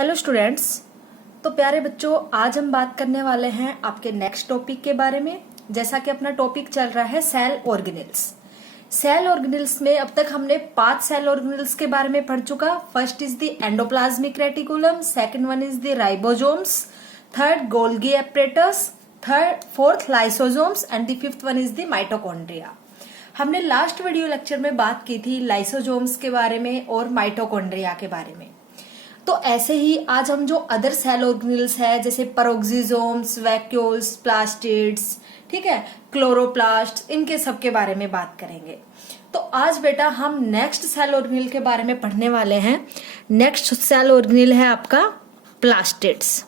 Hello students. तो प्यारे बच्चों, आज हम बात करने वाले हैं आपके नेक्स्ट टॉपिक के बारे में। जैसा कि अपना टॉपिक चल रहा है सेल ऑर्गेनेल्स। सेल ऑर्गेनेल्स में अब तक हमने 5 सेल ऑर्गेनेल्स के बारे में पढ़ चुका। First is the endoplasmic reticulum, second one is the ribosomes, third Golgi apparatus, fourth lysosomes and the fifth one is the mitochondria. हमने लास्ट वीडियो लेक्चर में बात की थी लाइसोसोम्स के बारे में और माइटोकॉन्ड्रिया के बारे में। तो ऐसे ही आज हम जो अदर सेल ऑर्गेनेल्स है जैसे पेरोक्सिसोम्स, वैक्यूल्स, प्लास्टिड्स, ठीक है, क्लोरोप्लास्ट, इनके सब के बारे में बात करेंगे। तो आज बेटा हम नेक्स्ट सेल ऑर्गेनेल के बारे में पढ़ने वाले हैं। नेक्स्ट सेल ऑर्गेनेल है आपका प्लास्टिड्स।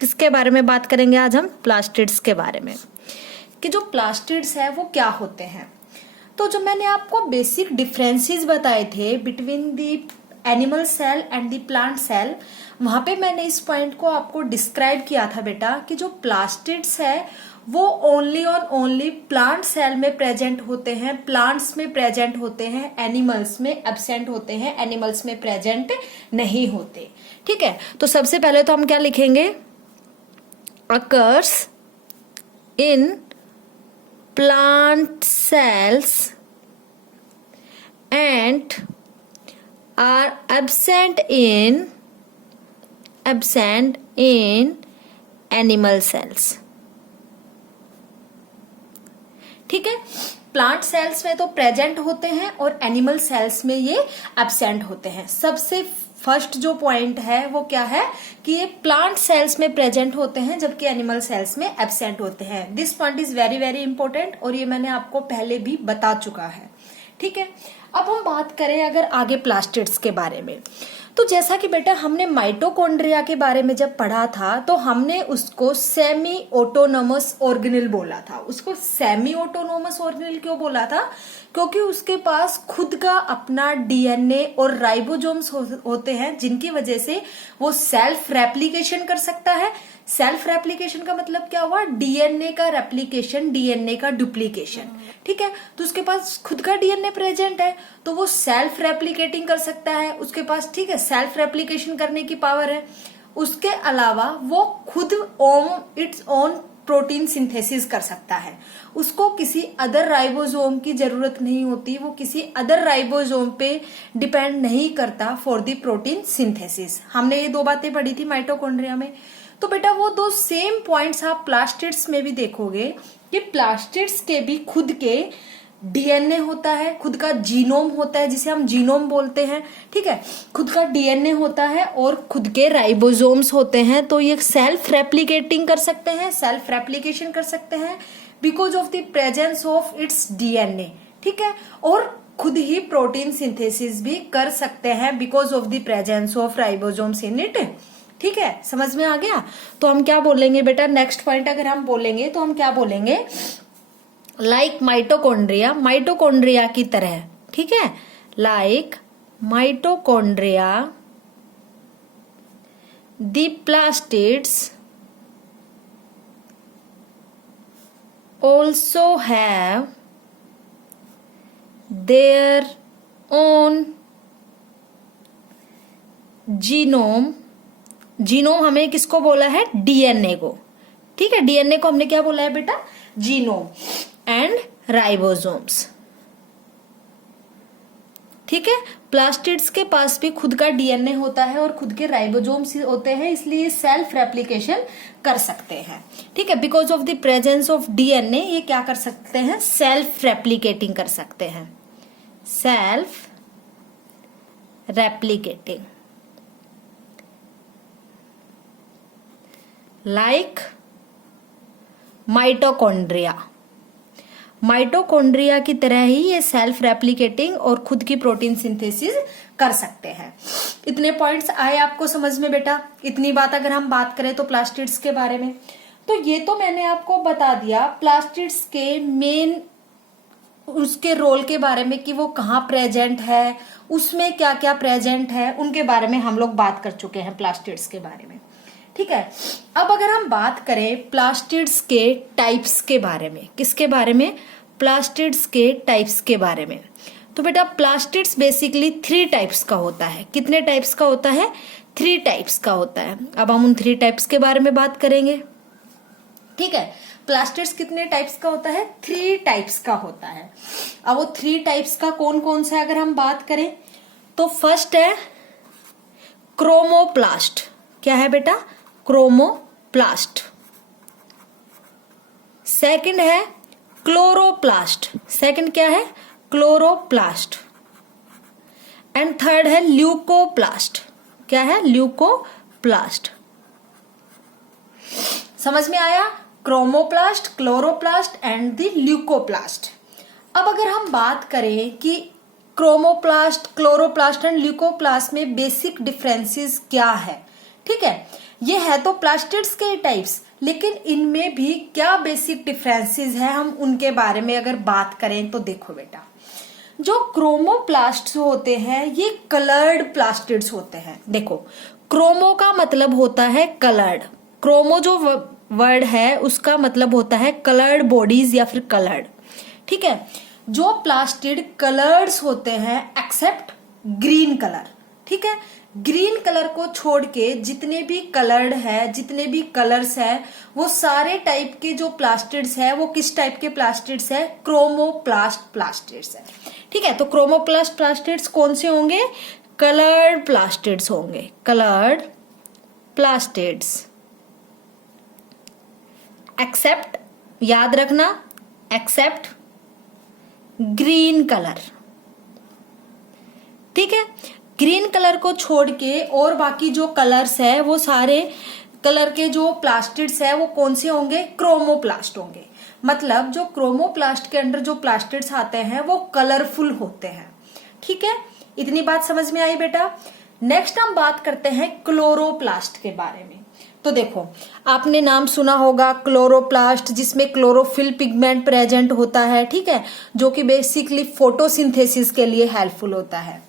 किसके बारे में बात करेंगे आज हम? प्लास्टिड्स के बारे में, कि जो प्लास्टिड्स है वो क्या होते हैं। तो जो मैंने आपको बेसिक डिफरेंसेस बताए थे between the animal cell and the plant cell, वहां पे मैंने इस पॉइंट को आपको डिस्क्राइब किया था बेटा कि जो प्लास्टिड्स है वो ओनली और ओनली प्लांट सेल में प्रेजेंट होते हैं, प्लांट्स में प्रेजेंट होते हैं, एनिमल्स में एब्सेंट होते हैं, एनिमल्स में प्रेजेंट नहीं होते। ठीक है, तो सबसे पहले तो हम क्या लिखेंगे? Occurs in plant cells and are absent in animal cells। ठीक है, प्लांट सेल्स में तो प्रेजेंट होते हैं और एनिमल सेल्स में ये एब्सेंट होते हैं। सबसे फर्स्ट जो पॉइंट है वो क्या है कि ये प्लांट सेल्स में प्रेजेंट होते हैं जबकि एनिमल सेल्स में एब्सेंट होते हैं। This point is very very important और ये मैंने आपको पहले भी बता चुका है। ठीक है, अब हम बात करें अगर आगे प्लास्टिड्स के बारे में, तो जैसा कि बेटा हमने माइटोकॉन्ड्रिया के बारे में जब पढ़ा था तो हमने उसको सेमी ऑटोनोमस ऑर्गेनेल बोला था। उसको सेमी ऑटोनोमस ऑर्गेनेल क्यों बोला था? क्योंकि उसके पास खुद का अपना डीएनए और राइबोसोम्स होते हैं जिनकी वजह से वो सेल्फ रेप्लिकेशन कर सकता है। सेल्फ रेप्लिकेशन का मतलब क्या हुआ? डीएनए का रेप्लिकेशन, डीएनए का डुप्लीकेशन। ठीक है, तो उसके पास खुद का डीएनए प्रेजेंट है तो वो सेल्फ रेप्लिकेटिंग कर सकता है, उसके पास, ठीक है, सेल्फ रेप्लिकेशन करने की पावर है। उसके अलावा वो खुद इट्स ओन प्रोटीन सिंथेसिस कर सकता है। उसको किसी अदर राइबोसोम की जरूरत नहीं होती, वो किसी अदर राइबोसोम पे डिपेंड नहीं करता फॉर द प्रोटीन सिंथेसिस। हमने ये 2 बातें पढ़ी थी माइटोकॉन्ड्रिया में। तो बेटा वो 2 सेम पॉइंट्स आप प्लास्टिड्स में भी देखोगे कि प्लास्टिड्स के भी खुद के डीएनए होता है, खुद का जीनोम होता है जिसे हम जीनोम बोलते हैं। ठीक है, खुद का डीएनए होता है और खुद के राइबोसोम्स होते हैं। तो ये सेल्फ रेप्लिकेटिंग कर सकते हैं, सेल्फ रेप्लिकेशन कर सकते हैं because of the presence of its DNA. ठीक है, और खुद ही प्रोटीन सिंथेसिस भी कर सकते हैं because of the presence of ribosomes in it. ठीक है, समझ में आ गया? तो हम क्या बोलेंगे बेटा? नेक्स्ट पॉइंट अगर हम बोलेंगे तो हम क्या बोलेंगे? लाइक माइटोकॉन्ड्रिया, माइटोकॉन्ड्रिया की तरह। ठीक है, like mitochondria the plastids also have their own genome. Genome हमें किसको बोला है? डीएनए को। ठीक है, डीएनए को हमने क्या बोला है बेटा? Genome and ribosomes. ठीक है, प्लास्टिड्स के पास भी खुद का डीएनए होता है और खुद के राइबोसोम्स होते हैं, इसलिए सेल्फ रेप्लिकेशन कर सकते हैं। ठीक है, because of the presence of DNA ये क्या कर सकते हैं? सेल्फ रेप्लिकेटिंग कर सकते हैं, self replicating. Like mitochondria, mitochondria की तरह ही ये सेल्फ रेप्लिकेटिंग और खुद की प्रोटीन सिंथेसिस कर सकते हैं। इतने पॉइंट्स आए आपको समझ में बेटा? इतनी बात अगर हम बात करें तो प्लास्टिड्स के बारे में, तो ये तो मैंने आपको बता दिया प्लास्टिड्स के मेन उसके रोल के बारे में कि वो कहाँ प्रेजेंट है, उसमें क्या क्या प्रेजेंट है, उनके बारे में हम लोग बात कर चुके हैं प्लास्टिड्स के बारे में। ठीक है, अब अगर हम बात करें प्लास्टिड्स के टाइप्स के बारे में, किसके बारे में? प्लास्टिड्स के टाइप्स के बारे में। तो बेटा प्लास्टिड्स बेसिकली 3 टाइप्स का होता है। कितने टाइप्स का होता है? 3 टाइप्स का होता है। अब हम उन 3 टाइप्स के बारे में बात करेंगे। ठीक है, प्लास्टिड्स कितने टाइप्स का होता है? 3 टाइप्स का होता है। अब वो 3 टाइप्स का कौन कौन सा है अगर हम बात करें तो फर्स्ट है क्रोमोप्लास्ट। क्या है बेटा? क्रोमोप्लास्ट। सेकंड है क्लोरोप्लास्ट। सेकंड क्या है? क्लोरोप्लास्ट। एंड थर्ड है ल्यूकोप्लास्ट। क्या है? ल्यूकोप्लास्ट। समझ में आया? Chromoplast, chloroplast and the leucoplast. अब अगर हम बात करें कि क्रोमोप्लास्ट, क्लोरोप्लास्ट एंड ल्यूकोप्लास्ट में बेसिक डिफरेंसेस क्या है, ठीक है, ये है तो प्लास्टिड्स के टाइप्स, लेकिन इनमें भी क्या बेसिक डिफरेंसेस है हम उनके बारे में अगर बात करें तो देखो बेटा, जो क्रोमोप्लास्ट होते हैं ये कलर्ड प्लास्टिड्स होते हैं। देखो, क्रोमो का मतलब होता है कलर्ड। क्रोमो जो वर्ड है उसका मतलब होता है कलर्ड बॉडीज या फिर कलर्ड। ठीक है, जो प्लास्टिड कलर्स होते हैं एक्सेप्ट ग्रीन कलर। ठीक है, ग्रीन कलर को छोड़ के जितने भी कलर्ड है, जितने भी कलर्स है, वो सारे टाइप के जो प्लास्टिड्स है वो किस टाइप के प्लास्टिड्स है? क्रोमोप्लास्ट प्लास्टिड्स है। ठीक है, तो क्रोमोप्लास्ट प्लास्टिड्स कौन से होंगे? कलर्ड प्लास्टिड्स होंगे। कलर्ड प्लास्टिड्स एक्सेप्ट, याद रखना, एक्सेप्ट ग्रीन कलर। ठीक है, ग्रीन कलर को छोड़ के और बाकी जो कलर्स है वो सारे कलर के जो प्लास्टिड्स है वो कौन से होंगे? क्रोमोप्लास्ट होंगे। मतलब जो क्रोमोप्लास्ट के अंदर जो प्लास्टिड्स आते हैं वो कलरफुल होते हैं। ठीक है, इतनी बात समझ में आई बेटा। नेक्स्ट हम बात करते हैं क्लोरोप्लास्ट के बारे में। तो देखो, आपने नाम सुना होगा क्लोरोप्लास्ट, जिसमें क्लोरोफिल पिगमेंट प्रेजेंट होता है। ठीक है, जो कि बेसिकली फोटोसिंथेसिस के लिए हेल्पफुल होता है।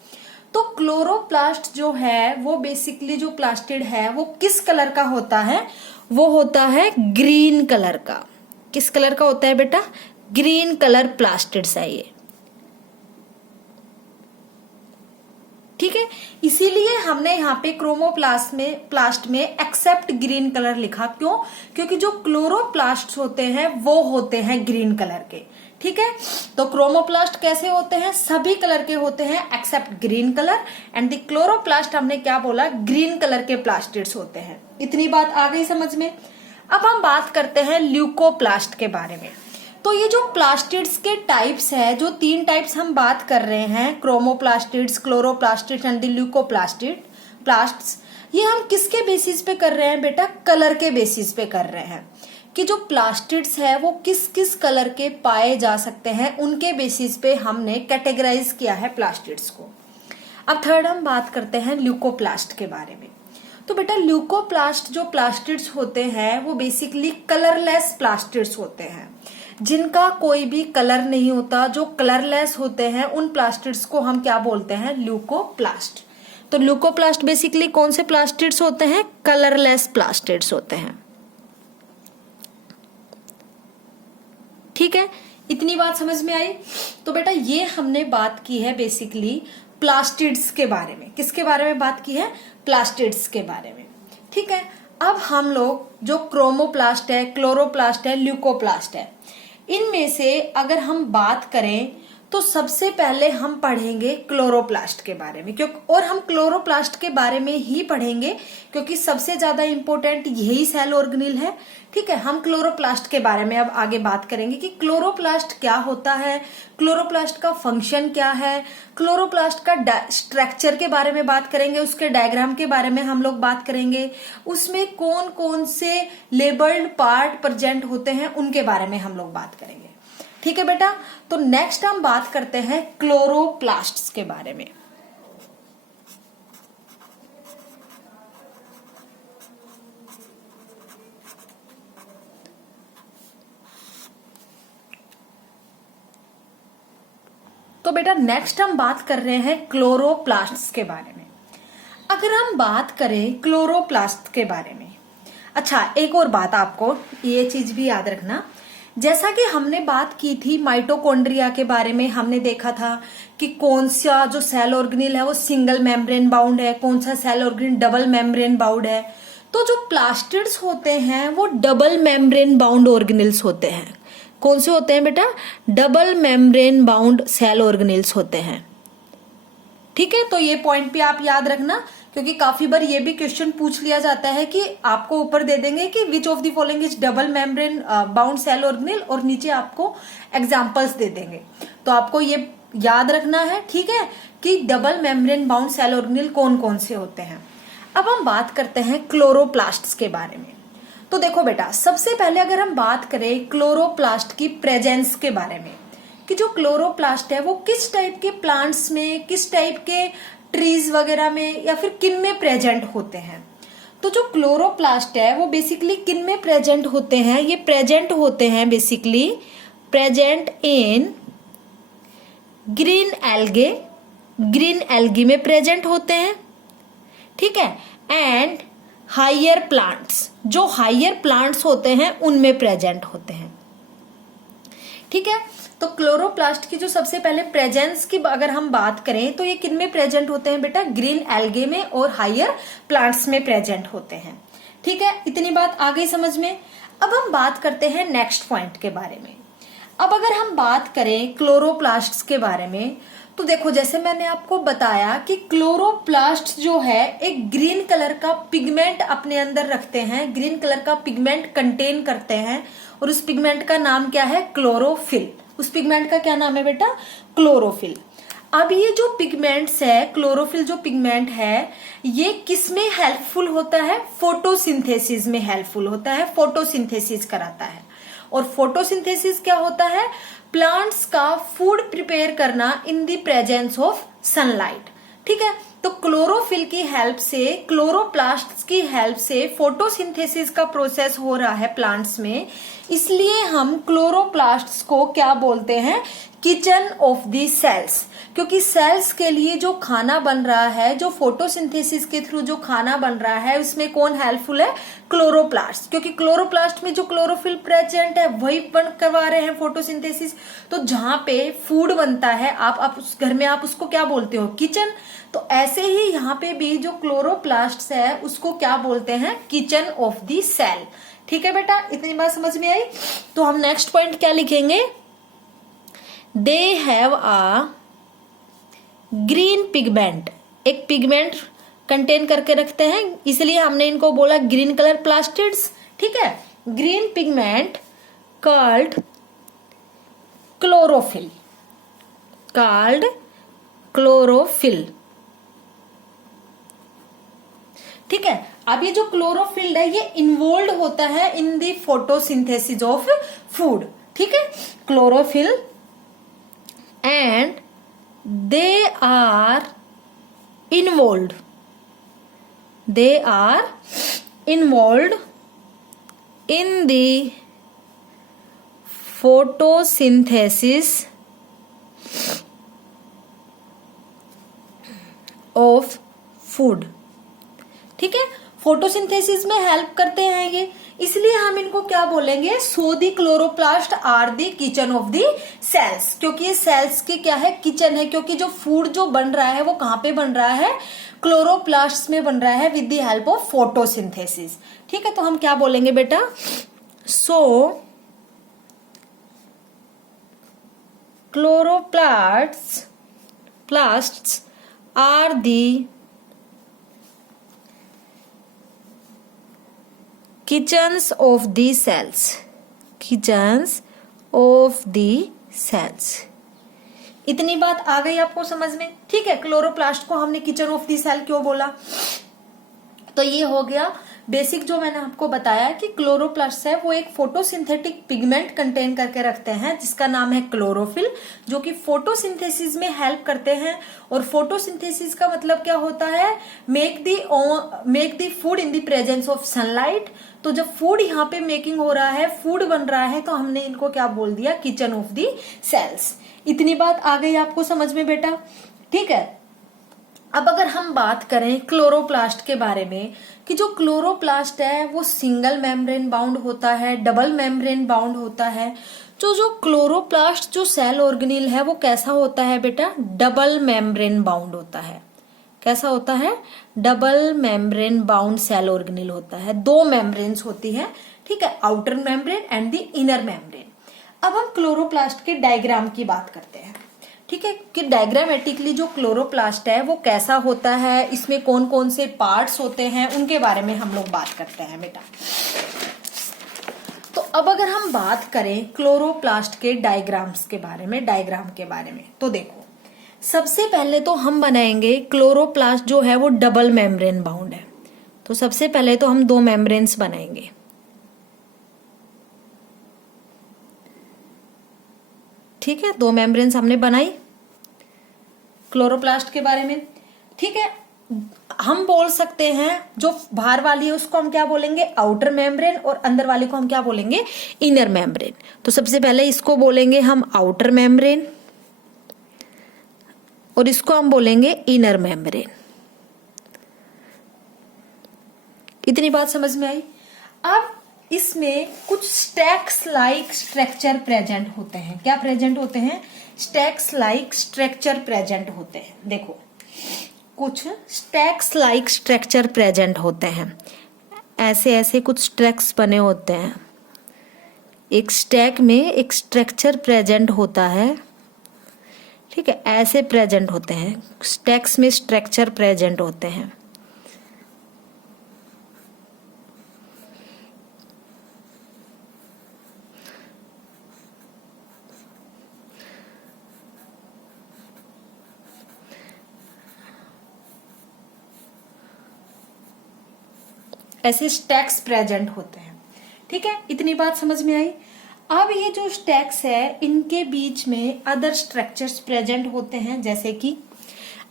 तो क्लोरोप्लास्ट जो है वो बेसिकली जो प्लास्टिड है वो किस कलर का होता है? वो होता है ग्रीन कलर का। किस कलर का होता है बेटा? ग्रीन कलर प्लास्टिड्स है ये। ठीक है, इसीलिए हमने यहाँ पे प्लास्ट में एक्सेप्ट ग्रीन कलर लिखा। क्यों? क्योंकि जो क्लोरोप्लास्ट होते हैं वो होते हैं ग्रीन कलर के। ठीक है, तो क्रोमोप्लास्ट कैसे होते हैं? सभी कलर के होते हैं except green colour. And the chloroplast हमने क्या बोला? ग्रीन कलर के प्लास्टिड्स होते हैं। इतनी बात आ गई समझ में। अब हम बात करते हैं ल्यूकोप्लास्ट के बारे में। तो ये जो प्लास्टिड्स के टाइप्स है, जो 3 टाइप्स हम बात कर रहे हैं, क्रोमोप्लास्टिड्स, क्लोरोप्लास्टिड्स एंड द ल्यूकोप्लास्ट्स, ये हम किसके बेसिस पे कर रहे हैं बेटा? कलर के बेसिस पे कर रहे हैं कि जो प्लास्टिड्स है वो किस किस कलर के पाए जा सकते हैं, उनके बेसिस पे हमने कैटेगराइज किया है प्लास्टिड्स को। अब थर्ड हम बात करते हैं ल्यूकोप्लास्ट के बारे में। तो बेटा ल्यूकोप्लास्ट जो प्लास्टिड्स होते हैं वो बेसिकली कलरलेस प्लास्टिड्स होते हैं, जिनका कोई भी कलर नहीं होता। जो कलरलेस होते हैं उन प्लास्टिड्स को हम क्या बोलते हैं? ल्यूकोप्लास्ट। तो ल्यूकोप्लास्ट बेसिकली कौन से प्लास्टिड्स होते हैं? कलरलेस प्लास्टिड्स होते हैं। ठीक है, इतनी बात समझ में आई। तो बेटा ये हमने बात की है बेसिकली प्लास्टिड्स के बारे में। किसके बारे में बात की है? प्लास्टिड्स के बारे में। ठीक है, अब हम लोग जो क्रोमोप्लास्ट है, क्लोरोप्लास्ट है, ल्यूकोप्लास्ट है, इनमें से अगर हम बात करें तो सबसे पहले हम पढ़ेंगे क्लोरोप्लास्ट के बारे में। क्योंकि और हम क्लोरोप्लास्ट के बारे में ही पढ़ेंगे क्योंकि सबसे ज्यादा इंपॉर्टेंट यही सेल ऑर्गेनेल है। ठीक है, हम क्लोरोप्लास्ट के बारे में अब आगे बात करेंगे कि क्लोरोप्लास्ट क्या होता है, क्लोरोप्लास्ट का फंक्शन क्या है, क्लोरोप्लास्ट का स्ट्रक्चर के बारे में बात करेंगे, उसके डायग्राम के बारे में हम लोग बात करेंगे, उसमें कौन कौन से लेबल्ड पार्ट प्रेजेंट होते हैं उनके बारे में हम लोग बात करेंगे। ठीक है बेटा, तो नेक्स्ट हम बात करते हैं क्लोरोप्लास्ट्स के बारे में। तो बेटा नेक्स्ट हम बात कर रहे हैं क्लोरोप्लास्ट्स के बारे में। अगर हम बात करें क्लोरोप्लास्ट के बारे में, अच्छा एक और बात आपको ये चीज भी याद रखना जैसा कि हमने बात की थी माइटोकॉन्ड्रिया के बारे में, हमने देखा था कि कौन सा जो सेल ऑर्गेनेल है वो सिंगल मेम्ब्रेन बाउंड है, कौन सा cell organelle double membrane bound है। तो जो प्लास्टिड्स होते हैं वो डबल मेम्ब्रेन बाउंड ऑर्गेनेल्स होते हैं। कौन से होते हैं बेटा? Double membrane bound cell organelles होते हैं। ठीक है, तो ये पॉइंट भी आप याद रखना, क्योंकि काफी बार ये भी क्वेश्चन पूछ लिया जाता है कि आपको ऊपर दे देंगे कि which of the following is double membrane bound cell organelle, और नीचे आपको एग्जांपल्स दे देंगे। तो आपको ये याद रखना है, ठीक है, कि double membrane bound cell organelle कौन कौन से होते हैं। अब हम बात करते हैं क्लोरोप्लास्ट्स के बारे में। तो देखो बेटा, सबसे पहले अगर हम बात करें क्लोरोप्लास्ट की प्रेजेंस के बारे में, कि जो क्लोरोप्लास्ट है वो किस टाइप के प्लांट्स में, किस टाइप के ट्रीज वगैरह में या फिर किन में प्रेजेंट होते हैं। तो जो क्लोरोप्लास्ट है वो बेसिकली किन में प्रेजेंट होते हैं? ये प्रेजेंट होते हैं basically present in green algae, green algae में प्रेजेंट होते हैं, ठीक है, एंड हायर प्लांट्स, जो हायर प्लांट्स होते हैं उनमें प्रेजेंट होते हैं। ठीक है, तो क्लोरोप्लास्ट की जो सबसे पहले प्रेजेंस की अगर हम बात करें तो ये किन में प्रेजेंट होते हैं बेटा? ग्रीन एल्गे में और हायर प्लांट्स में प्रेजेंट होते हैं। ठीक है, इतनी बात आ गई समझ में। अब हम बात करते हैं नेक्स्ट पॉइंट के बारे में। अब अगर हम बात करें क्लोरोप्लास्ट्स के बारे में, तो देखो जैसे मैंने आपको बताया कि क्लोरोप्लास्ट जो है एक ग्रीन कलर का पिगमेंट अपने अंदर रखते हैं, ग्रीन कलर का पिगमेंट कंटेन करते हैं, और उस पिगमेंट का नाम क्या है? क्लोरोफिल। उस पिगमेंट का क्या नाम है बेटा? क्लोरोफिल। अब ये जो पिगमेंट्स है, क्लोरोफिल जो पिगमेंट है, ये किस में हेल्पफुल होता है? फोटोसिंथेसिस में हेल्पफुल होता है, फोटोसिंथेसिस कराता है। और फोटोसिंथेसिस क्या होता है? प्लांट्स का फूड प्रिपेयर करना in the presence of sunlight. ठीक है, तो क्लोरोफिल की हेल्प से, क्लोरोप्लास्ट्स की हेल्प से फोटोसिंथेसिस का प्रोसेस हो रहा है प्लांट्स में, इसलिए हम क्लोरोप्लास्ट्स को क्या बोलते हैं? Kitchen of the cells. क्योंकि सेल्स के लिए जो खाना बन रहा है, जो फोटोसिंथेसिस के थ्रू जो खाना बन रहा है, उसमें कौन हेल्पफुल है? क्लोरोप्लास्ट। क्योंकि क्लोरोप्लास्ट में जो क्लोरोफिल प्रेजेंट है वही करवा रहे हैं फोटोसिंथेसिस। तो जहां पे फूड बनता है, आप उस घर में आप उसको क्या बोलते हो? किचन। तो ऐसे ही यहाँ पे भी जो क्लोरोप्लास्ट है उसको क्या बोलते हैं? Kitchen of the cell. ठीक है बेटा, इतनी बात समझ में आई। तो हम नेक्स्ट पॉइंट क्या लिखेंगे? They have a green pigment, एक पिगमेंट कंटेन करके रखते हैं, इसलिए हमने इनको बोला ग्रीन कलर प्लास्टिड्स। ठीक है, green pigment called chlorophyll, called chlorophyll. ठीक है, अब ये जो क्लोरोफिल है ये इन्वॉल्व होता है in the photosynthesis of food. ठीक है, chlorophyll, and they are involved in the photosynthesis of food। ठीक है, फोटोसिंथेसिस में हेल्प करते हैं ये, इसलिए हम इनको क्या बोलेंगे? So the chloroplast are the kitchen of the cells. क्योंकि ये सेल्स की क्या है? किचन है। क्योंकि जो फूड जो बन रहा है वो कहां पे बन रहा है? क्लोरोप्लास्ट में बन रहा है with the help of photosynthesis. ठीक है, तो हम क्या बोलेंगे बेटा? So chloroplasts are the kitchens of the cells, kitchens of the cells. इतनी बात आ गई आपको समझ में? ठीक है, क्लोरोप्लास्ट को हमने किचन ऑफ दी सेल क्यों बोला? तो ये हो गया बेसिक जो मैंने आपको बताया कि क्लोरोप्लास्ट है वो एक फोटोसिंथेटिक पिगमेंट कंटेन करके रखते हैं जिसका नाम है क्लोरोफिल, जो कि फोटोसिंथेसिस में हेल्प करते हैं। और फोटोसिंथेसिस का मतलब क्या होता है? Make the food in the presence of sunlight. तो जब फूड यहाँ पे मेकिंग हो रहा है, फूड बन रहा है, तो हमने इनको क्या बोल दिया? Kitchen of the cells. इतनी बात आ गई आपको समझ में बेटा? ठीक है, अब अगर हम बात करें क्लोरोप्लास्ट के बारे में कि जो क्लोरोप्लास्ट है वो सिंगल मेम्ब्रेन बाउंड होता है, डबल मेम्ब्रेन बाउंड होता है। तो जो क्लोरोप्लास्ट जो सेल ऑर्गेनेल है वो कैसा होता है बेटा, डबल मेम्ब्रेन बाउंड होता है। कैसा होता है, double membrane bound cell organelle होता है। दो मेम्ब्रेन्स होती है, ठीक है, outer membrane and the inner membrane. अब हम क्लोरोप्लास्ट के डायग्राम की बात करते हैं, ठीक है, कि डायग्रामेटिकली जो क्लोरोप्लास्ट है वो कैसा होता है, इसमें कौन कौन से पार्ट्स होते हैं, उनके बारे में हम लोग बात करते हैं बेटा। तो अब अगर हम बात करें क्लोरोप्लास्ट के डायग्राम्स के बारे में, डायग्राम के बारे में, तो देखो सबसे पहले तो हम बनाएंगे क्लोरोप्लास्ट जो है वो डबल मेम्ब्रेन बाउंड है। तो सबसे पहले तो हम दो मेम्ब्रेन्स बनाएंगे, ठीक है, दो मेम्ब्रेन्स हमने बनाई क्लोरोप्लास्ट के बारे में, ठीक है। हम बोल सकते हैं जो बाहर वाली है उसको हम क्या बोलेंगे, आउटर मेम्ब्रेन, और अंदर वाली को हम क्या बोलेंगे, इनर मेम्ब्रेन। तो सबसे पहले इसको बोलेंगे हम आउटर मेम्ब्रेन और इसको हम बोलेंगे इनर मेम्ब्रेन। इतनी बात समझ में आई। अब इसमें कुछ स्टैक्स लाइक स्ट्रक्चर प्रेजेंट होते हैं। क्या प्रेजेंट होते हैं, स्टैक्स लाइक स्ट्रक्चर प्रेजेंट होते हैं। देखो कुछ स्टैक्स लाइक स्ट्रक्चर प्रेजेंट होते हैं, ऐसे ऐसे कुछ स्टैक्स बने होते हैं। एक स्टैक में एक स्ट्रक्चर प्रेजेंट होता है, ठीक है, ऐसे प्रेजेंट होते हैं, स्टैक्स में स्ट्रक्चर प्रेजेंट होते हैं। ऐसे स्टैक्स प्रेजेंट होते हैं, ठीक है, इतनी बात समझ में आई। अब ये जो स्टैक्स है इनके बीच में अदर स्ट्रक्चर्स प्रेजेंट होते हैं, जैसे कि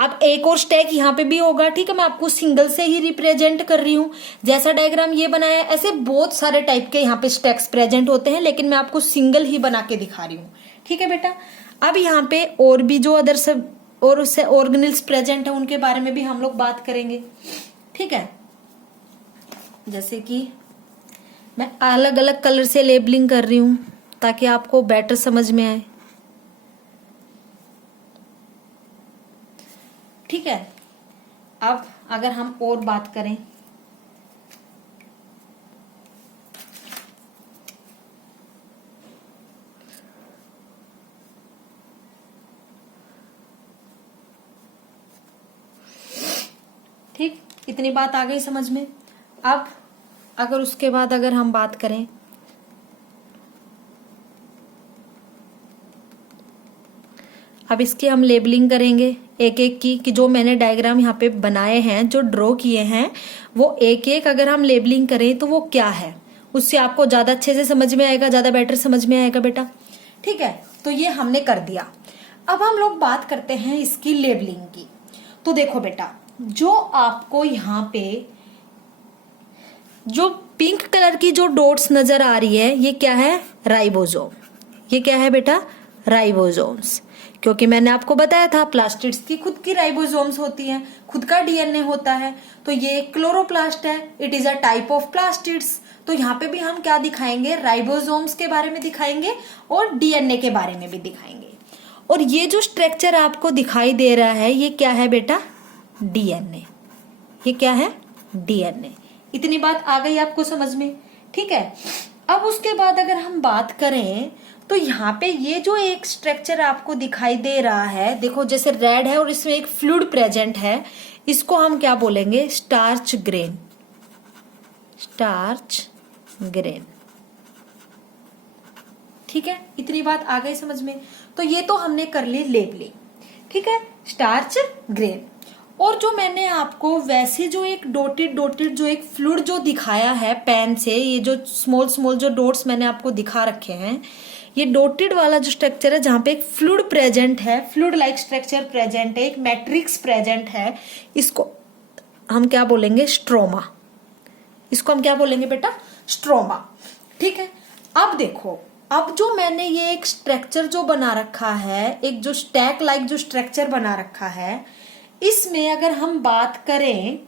अब एक और स्टैक यहाँ पे भी होगा, ठीक है, मैं आपको सिंगल से ही रिप्रेजेंट कर रही हूँ। जैसा डायग्राम ये बनाया है ऐसे बहुत सारे टाइप के यहाँ पे स्टैक्स प्रेजेंट होते हैं, लेकिन मैं आपको सिंगल ही बना के दिखा रही हूँ, ठीक है बेटा। अब यहाँ पे और भी जो अदर सब और उससे ऑर्गेनेल्स प्रेजेंट है उनके बारे में भी हम लोग बात करेंगे, ठीक है। जैसे कि मैं अलग अलग कलर से लेबलिंग कर रही हूं ताकि आपको बेटर समझ में आए, ठीक है। अब अगर हम और बात करें, ठीक, इतनी बात आ गई समझ में। अब अगर उसके बाद अगर हम बात करें, अब इसकी हम लेबलिंग करेंगे एक एक की, कि जो मैंने डायग्राम यहाँ पे बनाए हैं, जो ड्रॉ किए हैं, वो एक एक अगर हम लेबलिंग करें तो वो क्या है, उससे आपको ज्यादा अच्छे से समझ में आएगा, ज्यादा बेटर समझ में आएगा बेटा, ठीक है। तो ये हमने कर दिया। अब हम लोग बात करते हैं इसकी लेबलिंग की। तो देखो बेटा, जो आपको यहाँ पे जो पिंक कलर की जो डॉट्स नजर आ रही है, ये क्या है, राइबोसोम। ये क्या है बेटा, राइबोसोम्स। क्योंकि मैंने आपको बताया था प्लास्टिड्स की खुद की राइबोसोम्स होती हैं, खुद का डीएनए होता है। तो ये क्लोरोप्लास्ट है, it is a type of plastids. तो यहाँ पे भी हम क्या दिखाएंगे, राइबोसोम्स के बारे में दिखाएंगे और डीएनए के बारे में भी दिखाएंगे। और ये जो स्ट्रक्चर आपको दिखाई दे रहा है ये क्या है बेटा, डीएनए। ये क्या है, डीएनए। इतनी बात आ गई आपको समझ में, ठीक है। अब उसके बाद अगर हम बात करें तो यहाँ पे ये जो एक स्ट्रक्चर आपको दिखाई दे रहा है, देखो जैसे रेड है और इसमें एक फ्लूइड प्रेजेंट है, इसको हम क्या बोलेंगे, स्टार्च ग्रेन। स्टार्च ग्रेन, ठीक है, इतनी बात आ गई समझ में। तो ये तो हमने कर ली लेबलिंग, ठीक है, स्टार्च ग्रेन। और जो मैंने आपको वैसे जो एक डॉटेड डॉटेड जो एक फ्लूइड जो दिखाया है पेन से, ये जो स्मॉल स्मॉल जो डॉट्स मैंने आपको दिखा रखे हैं, ये डॉटेड वाला जो स्ट्रक्चर है जहां पे एक फ्लूइड प्रेजेंट है, फ्लूइड लाइक स्ट्रक्चर प्रेजेंट है, एक मैट्रिक्स प्रेजेंट है, इसको हम क्या बोलेंगे, स्ट्रोमा। इसको हम क्या बोलेंगे बेटा, स्ट्रोमा, ठीक है। अब देखो, अब जो मैंने ये एक स्ट्रक्चर जो बना रखा है, एक जो स्टैक लाइक जो स्ट्रक्चर बना रखा है, इसमें अगर हम बात करें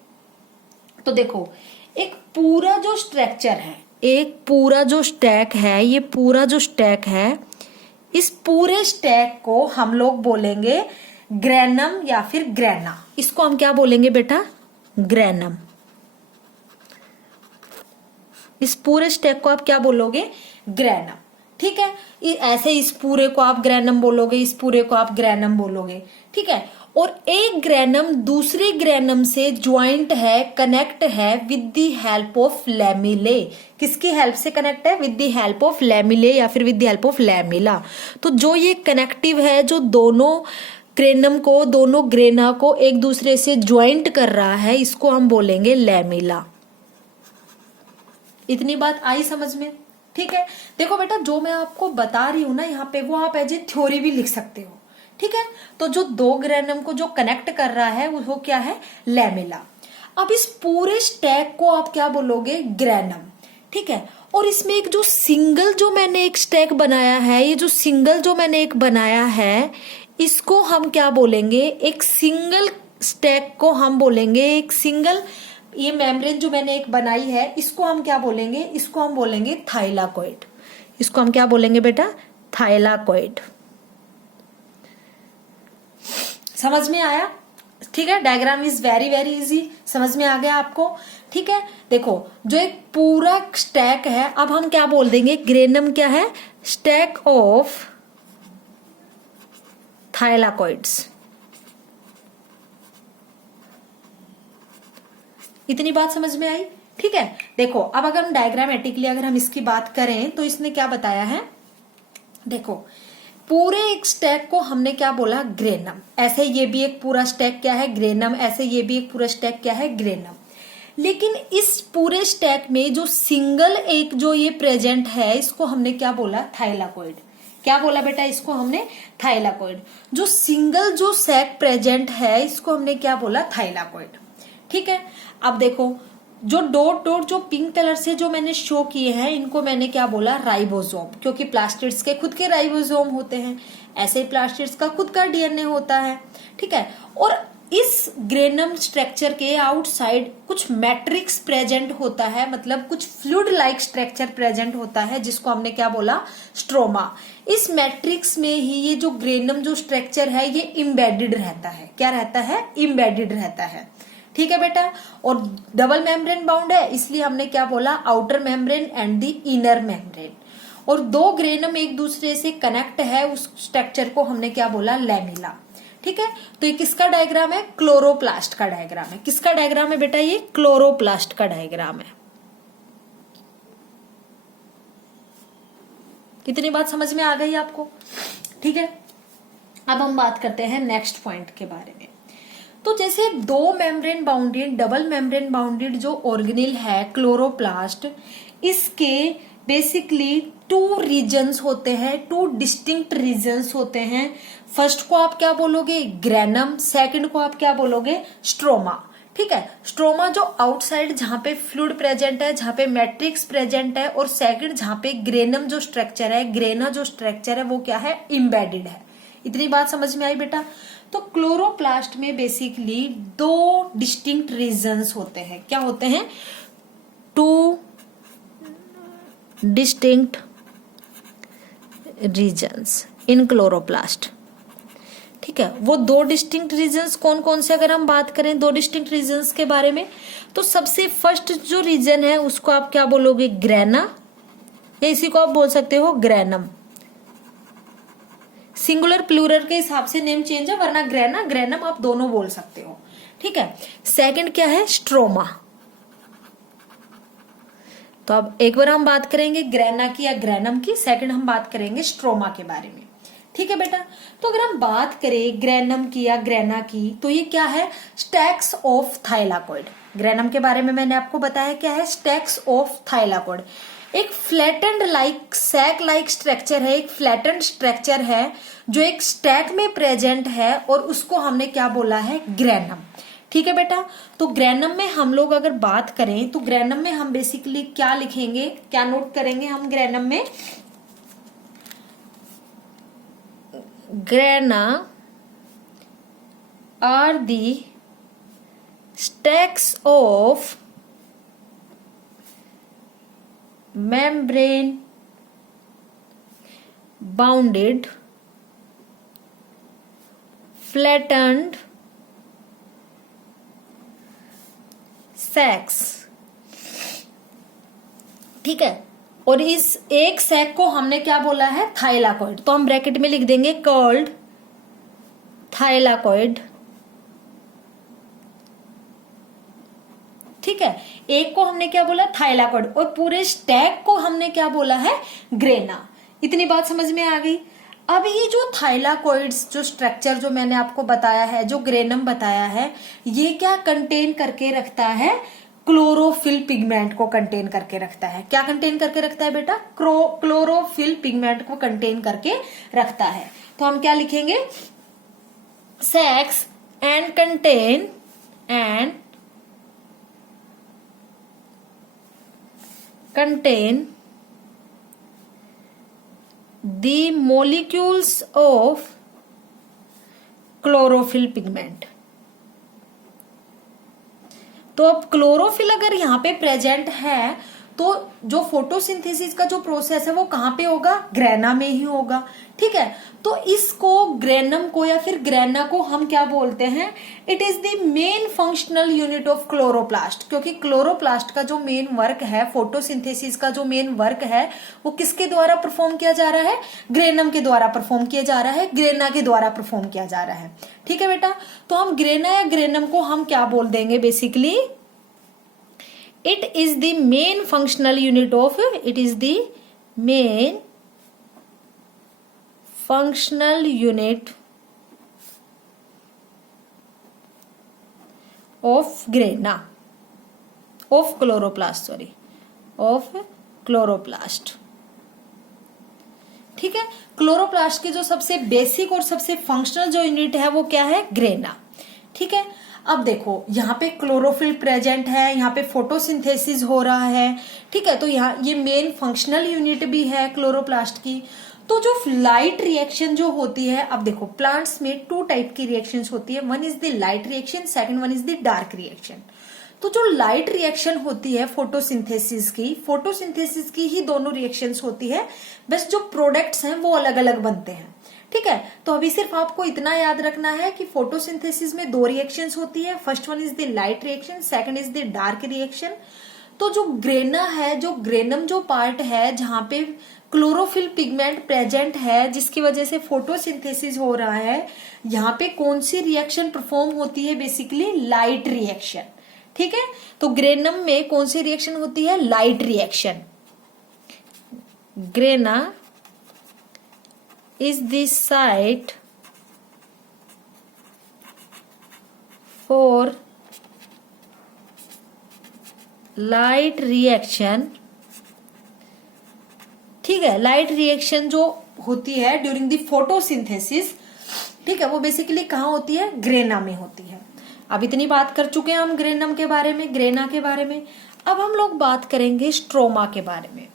तो देखो, एक पूरा जो स्ट्रक्चर है, एक पूरा जो स्टैक है, ये पूरा जो स्टैक है, इस पूरे स्टैक को हम लोग बोलेंगे ग्रेनम या फिर ग्रेना। इसको हम क्या बोलेंगे बेटा? ग्रेनम। इस पूरे स्टैक को आप क्या बोलोगे? ग्रेनम। ठीक है, ऐसे इस पूरे को आप ग्रेनम बोलोगे, इस पूरे को आप ग्रेनम बोलोगे। ठीक है, और एक ग्रेनम दूसरे ग्रेनम से ज्वाइंट है, कनेक्ट है with the help of lamellae. किसकी हेल्प से कनेक्ट है? With the help of lamellae या फिर with the help of lamella. तो जो ये कनेक्टिव है, जो दोनों ग्रेनम को, दोनों ग्रेना को एक दूसरे से ज्वाइंट कर रहा है, इसको हम बोलेंगे लैमिला। इतनी बात आई समझ में? ठीक है, देखो बेटा, जो मैं आपको बता रही हूं ना यहाँ पे, वो आप एज ए थ्योरी भी लिख सकते हो। ठीक है, तो जो दो ग्रेनम को जो कनेक्ट कर रहा है वो क्या है? लैमिला। अब इस पूरे स्टैक को आप क्या बोलोगे? ग्रेनम। ठीक है, और इसमें एक जो सिंगल जो मैंने एक स्टैक बनाया है, ये जो सिंगल जो मैंने एक बनाया है, इसको हम क्या बोलेंगे? एक सिंगल स्टैक को हम बोलेंगे, एक सिंगल ये मेम्ब्रेन जो मैंने एक बनाई है, इसको हम क्या बोलेंगे? इसको हम बोलेंगे थाइलाकोइड। इसको हम क्या बोलेंगे बेटा? थाइलाकोइड। समझ में आया? ठीक है, diagram is very very easy, समझ में आ गया आपको? ठीक है, देखो, जो एक पूरा स्टैक है, अब हम क्या बोल देंगे? ग्रेनम क्या है? Stack of thylakoids. इतनी बात समझ में आई? ठीक है, देखो, अब अगर हम डायग्रामेटिकली अगर हम इसकी बात करें तो इसने क्या बताया है? देखो, पूरे एक स्टैक को हमने क्या बोला? ग्रेनम। ऐसे ये भी एक पूरा स्टैक क्या है? ग्रेनम। ऐसे ये भी एक पूरा स्टैक क्या है? ग्रेनम। लेकिन इस पूरे स्टैक में जो सिंगल एक जो ये प्रेजेंट है, इसको हमने क्या बोला? थाइलाकोइड। क्या बोला बेटा? इसको हमने थाइलाकोइड। जो सिंगल जो सैक प्रेजेंट है, इसको हमने क्या बोला? थाइलाकोइड। ठीक है, अब देखो, जो डॉट डॉट जो पिंक कलर से जो मैंने शो किए हैं, इनको मैंने क्या बोला? राइबोसोम, क्योंकि प्लास्टिड्स के खुद के राइबोसोम होते हैं, ऐसे ही प्लास्टिड्स का खुद का डीएनए होता है। ठीक है, और इस ग्रेनम स्ट्रक्चर के आउटसाइड कुछ मैट्रिक्स प्रेजेंट होता है, मतलब कुछ फ्लूइड लाइक स्ट्रक्चर प्रेजेंट होता है, जिसको हमने क्या बोला? स्ट्रोमा। इस मैट्रिक्स में ही ये जो ग्रेनम जो स्ट्रक्चर है, ये इम्बेडेड रहता है। क्या रहता है? इम्बेडेड रहता है। ठीक है बेटा, और डबल मेम्ब्रेन बाउंड है, इसलिए हमने क्या बोला? Outer membrane and the inner membrane. और दो ग्रेनम एक दूसरे से कनेक्ट है, उस स्ट्रक्चर को हमने क्या बोला? लैमिला। ठीक है, तो ये किसका डायग्राम है? क्लोरोप्लास्ट का डायग्राम है। किसका डायग्राम है बेटा? ये क्लोरोप्लास्ट का डायग्राम है। कितनी बात समझ में आ गई आपको? ठीक है, अब हम बात करते हैं नेक्स्ट पॉइंट के बारे में। तो जैसे दो membrane bounded, double membrane bounded जो ऑर्गेनेल है क्लोरोप्लास्ट, इसके बेसिकली टू रीजन्स होते हैं, टू डिस्टिंक्ट रीजन्स होते हैं। फर्स्ट को आप क्या बोलोगे? ग्रेनम। सेकंड को आप क्या बोलोगे? स्ट्रोमा। ठीक है, स्ट्रोमा जो आउटसाइड जहां पे फ्लूइड प्रेजेंट है, जहां पे मैट्रिक्स प्रेजेंट है, और सेकंड जहां पे ग्रेनम जो स्ट्रक्चर है, ग्रेना जो स्ट्रक्चर है, वो क्या है? इम्बेडेड है। इतनी बात समझ में आई बेटा? तो क्लोरोप्लास्ट में बेसिकली दो डिस्टिंक्ट रीजन्स होते हैं। क्या होते हैं? Two distinct regions in chloroplast. ठीक है, वो दो डिस्टिंक्ट रीजन्स कौन कौन से, अगर हम बात करें दो डिस्टिंक्ट रीजन्स के बारे में, तो सबसे फर्स्ट जो रीजन है उसको आप क्या बोलोगे? ग्रेना, या इसी को आप बोल सकते हो ग्रेनम। सिंगुलर प्लूरल के हिसाब से नेम चेंज है, वरना ग्रेना ग्रेनम आप दोनों बोल सकते हो। ठीक है, सेकंड क्या है? स्ट्रोमा। तो अब एक बार हम बात करेंगे ग्रेना की या ग्रेनम की, सेकंड हम बात करेंगे स्ट्रोमा के बारे में। ठीक है बेटा, तो अगर हम बात करें ग्रेनम की या ग्रेना की, तो ये क्या है? Stacks of thylakoid. ग्रेनम के बारे में मैंने आपको बताया क्या है? Stacks of thylakoid. एक flattened like sac like structure है, एक फ्लैटेंड स्ट्रक्चर है जो एक स्टैक में प्रेजेंट है, और उसको हमने क्या बोला है? ग्रेनम। ठीक है बेटा, तो ग्रेनम में हम लोग अगर बात करें तो ग्रेनम में हम बेसिकली क्या लिखेंगे, क्या नोट करेंगे हम ग्रेनम में? Grana are the stacks of membrane bounded flattened sacs। ठीक है, और इस एक सैक को हमने क्या बोला है, थाइलाकॉइड। तो हम ब्रैकेट में लिख देंगे कर्ल्ड थाइलाकॉइड। ठीक है, एक को हमने क्या बोला, थाइलाकॉइड, और पूरे स्टैक को हमने क्या बोला है, ग्रेना। इतनी बात समझ में आ गई। अब ये जो थाइलाकॉइड्स जो स्ट्रक्चर जो मैंने आपको बताया है, जो ग्रेनम बताया है, ये क्या कंटेन करके रखता है, क्लोरोफिल पिगमेंट को कंटेन करके रखता है। क्या कंटेन करके रखता है बेटा, क्लोरोफिल पिगमेंट को कंटेन करके रखता है। तो हम क्या लिखेंगे, sacs and contain the molecules of chlorophyll pigment। तो अब क्लोरोफिल अगर यहाँ पे प्रेजेंट है तो जो फोटोसिंथेसिस का जो प्रोसेस है वो कहाँ पे होगा, ग्रेना में ही होगा। ठीक है, तो इसको ग्रेनम को या फिर ग्रेना को हम क्या बोलते हैं, it is the main functional unit of chloroplast. क्योंकि क्लोरोप्लास्ट का जो मेन वर्क है, फोटोसिंथेसिस का जो मेन वर्क है, वो किसके द्वारा परफॉर्म किया जा रहा है, ग्रेनम के द्वारा परफॉर्म किया जा रहा है, ग्रेना के द्वारा परफॉर्म किया जा रहा है। ठीक है बेटा, तो हम ग्रेना या ग्रेनम को हम क्या बोल देंगे, basically it is the main functional unit of grana of chloroplast। ठीक है, क्लोरोप्लास्ट के जो सबसे बेसिक और सबसे फंक्शनल जो यूनिट है वो क्या है, ग्रेना। ठीक है, अब देखो यहाँ पे क्लोरोफिल प्रेजेंट है, यहाँ पे फोटोसिंथेसिस हो रहा है। ठीक है, तो यहाँ ये मेन फंक्शनल यूनिट भी है क्लोरोप्लास्ट की। तो जो लाइट रिएक्शन जो होती है, अब देखो प्लांट्स में 2 टाइप की रिएक्शंस होती है, one is the light reaction, second one is the dark reaction. तो जो लाइट रिएक्शन होती है फोटोसिंथेसिस की ही दोनों रिएक्शंस होती है, बस जो प्रोडक्ट्स हैं वो अलग अलग बनते हैं। ठीक है, तो अभी सिर्फ आपको इतना याद रखना है कि फोटोसिंथेसिस में 2 रिएक्शंस होती है, first one is the light reaction, second is the dark reaction. तो जो ग्रेना है, जो ग्रेनम जो पार्ट है जहां पे क्लोरोफिल पिगमेंट प्रेजेंट है, जिसकी वजह से फोटोसिंथेसिस हो रहा है, यहाँ पे कौन सी रिएक्शन परफॉर्म होती है, बेसिकली लाइट रिएक्शन। ठीक है, तो ग्रेनम में कौन सी रिएक्शन होती है, light reaction. Grana is the site for light reaction। ठीक है, लाइट रिएक्शन जो होती है ड्यूरिंग द फोटोसिंथेसिस, ठीक है, वो बेसिकली कहाँ होती है, ग्रेना में होती है। अब इतनी बात कर चुके हैं हम ग्रेनम के बारे में, ग्रेना के बारे में। अब हम लोग बात करेंगे स्ट्रोमा के बारे में।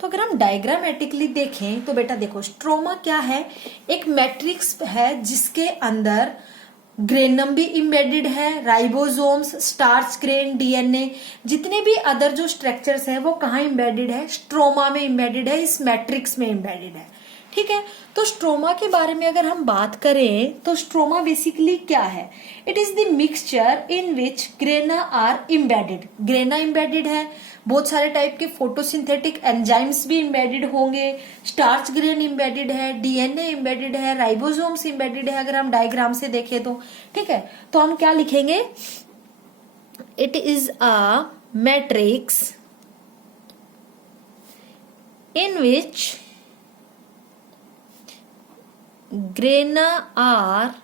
तो अगर हम डायग्रामेटिकली देखें तो बेटा देखो, स्ट्रोमा क्या है, एक मैट्रिक्स है जिसके अंदर ग्रेनम भी इम्बेडेड है, राइबोसोम्स, स्टार्च ग्रेन, डीएनए, जितने भी अदर जो स्ट्रक्चर्स है वो कहाँ इम्बेडेड है, स्ट्रोमा में इम्बेडेड है, इस मैट्रिक्स में इम्बेडेड है। ठीक है, तो स्ट्रोमा के बारे में अगर हम बात करें तो स्ट्रोमा बेसिकली क्या है, it is the mixture in which grana are embedded. Grana embedded है, बहुत सारे टाइप के फोटोसिंथेटिक एंजाइम्स भी इम्बेडेड होंगे, स्टार्च ग्रेन इम्बेडेड है, डीएनए इम्बेडेड है, राइबोसोम्स इम्बेडेड है, अगर हम डायग्राम से देखें तो। ठीक है, तो हम क्या लिखेंगे, it is a matrix in which grana are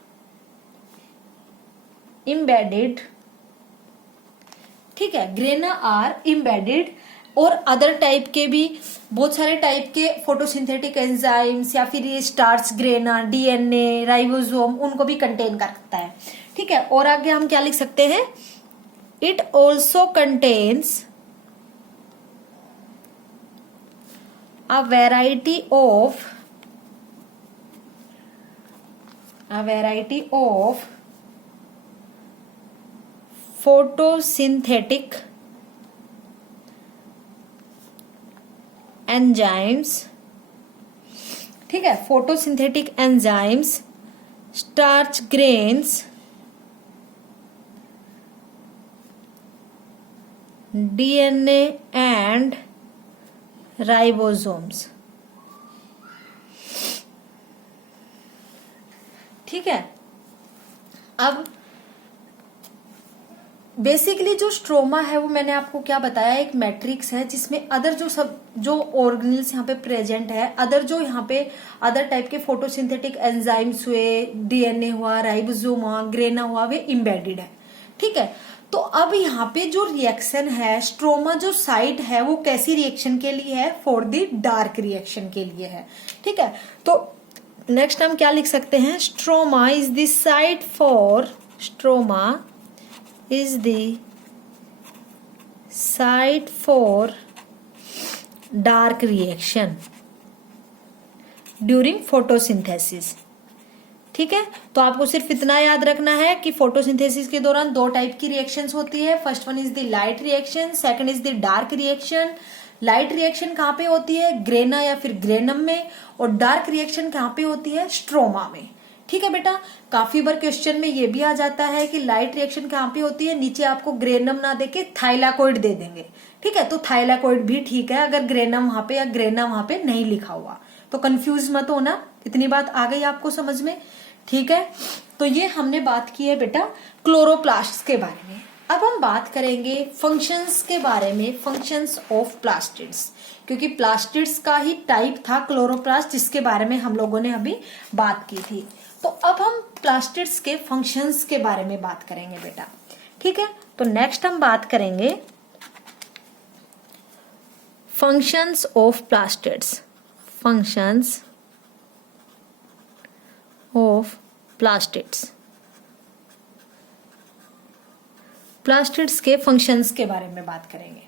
embedded. ठीक है, ग्रेना आर इम्बेडेड, और अदर टाइप के भी बहुत सारे टाइप के फोटोसिंथेटिक एंजाइम्स या फिर ये स्टार्च ग्रेना, डीएनए, राइबोसोम, उनको भी कंटेन करता है। ठीक है, और आगे हम क्या लिख सकते हैं, it also contains a variety of photosynthetic enzymes, ठीक है, photosynthetic enzymes, starch grains, DNA and ribosomes. ठीक है, अब बेसिकली जो स्ट्रोमा है वो मैंने आपको क्या बताया, एक मैट्रिक्स है जिसमें अदर जो ऑर्गेनेल्स यहाँ पे प्रेजेंट है, अदर जो यहाँ पे अदर टाइप के फोटोसिंथेटिक एंजाइम्स हुए, डीएनए हुआ, राइबोसोम हुआ, ग्रेना हुआ, वे इम्बेडेड है। ठीक है, तो अब यहाँ पे जो रिएक्शन है, स्ट्रोमा जो साइट है वो कैसी रिएक्शन के लिए है, फॉर द डार्क रिएक्शन के लिए है। ठीक है, तो नेक्स्ट हम क्या लिख सकते हैं, stroma is the site for, stroma is the site for dark reaction during photosynthesis। ठीक है, तो आपको सिर्फ इतना याद रखना है कि फोटोसिंथेसिस के दौरान दो टाइप की रिएक्शंस होती है। First one is the light reaction, second is the dark reaction. Light reaction कहाँ पे होती है, ग्रेना या फिर ग्रेनम में, और डार्क रिएक्शन कहाँ पे होती है, स्ट्रोमा में। ठीक है बेटा, काफी बार क्वेश्चन में ये भी आ जाता है कि लाइट रिएक्शन कहाँ पे होती है, नीचे आपको ग्रेनम ना देके थाइलाकोइड दे देंगे। ठीक है, तो थाइलाकोइड भी ठीक है अगर ग्रेनम वहां पे या ग्रेना वहां पे नहीं लिखा हुआ, तो कंफ्यूज मत होना। इतनी बात आ गई आपको समझ में। ठीक है, तो ये हमने बात की है बेटा क्लोरोप्लास्ट के बारे में। अब हम बात करेंगे फंक्शंस के बारे में, फंक्शंस ऑफ प्लास्टिड्स, क्योंकि प्लास्टिड्स का ही टाइप था क्लोरोप्लास्ट जिसके बारे में हम लोगों ने अभी बात की थी। तो अब हम प्लास्टिड्स के फंक्शंस के बारे में बात करेंगे बेटा। ठीक है, तो नेक्स्ट हम बात करेंगे functions of plastids, functions of plastids, plastids के फंक्शंस के बारे में बात करेंगे।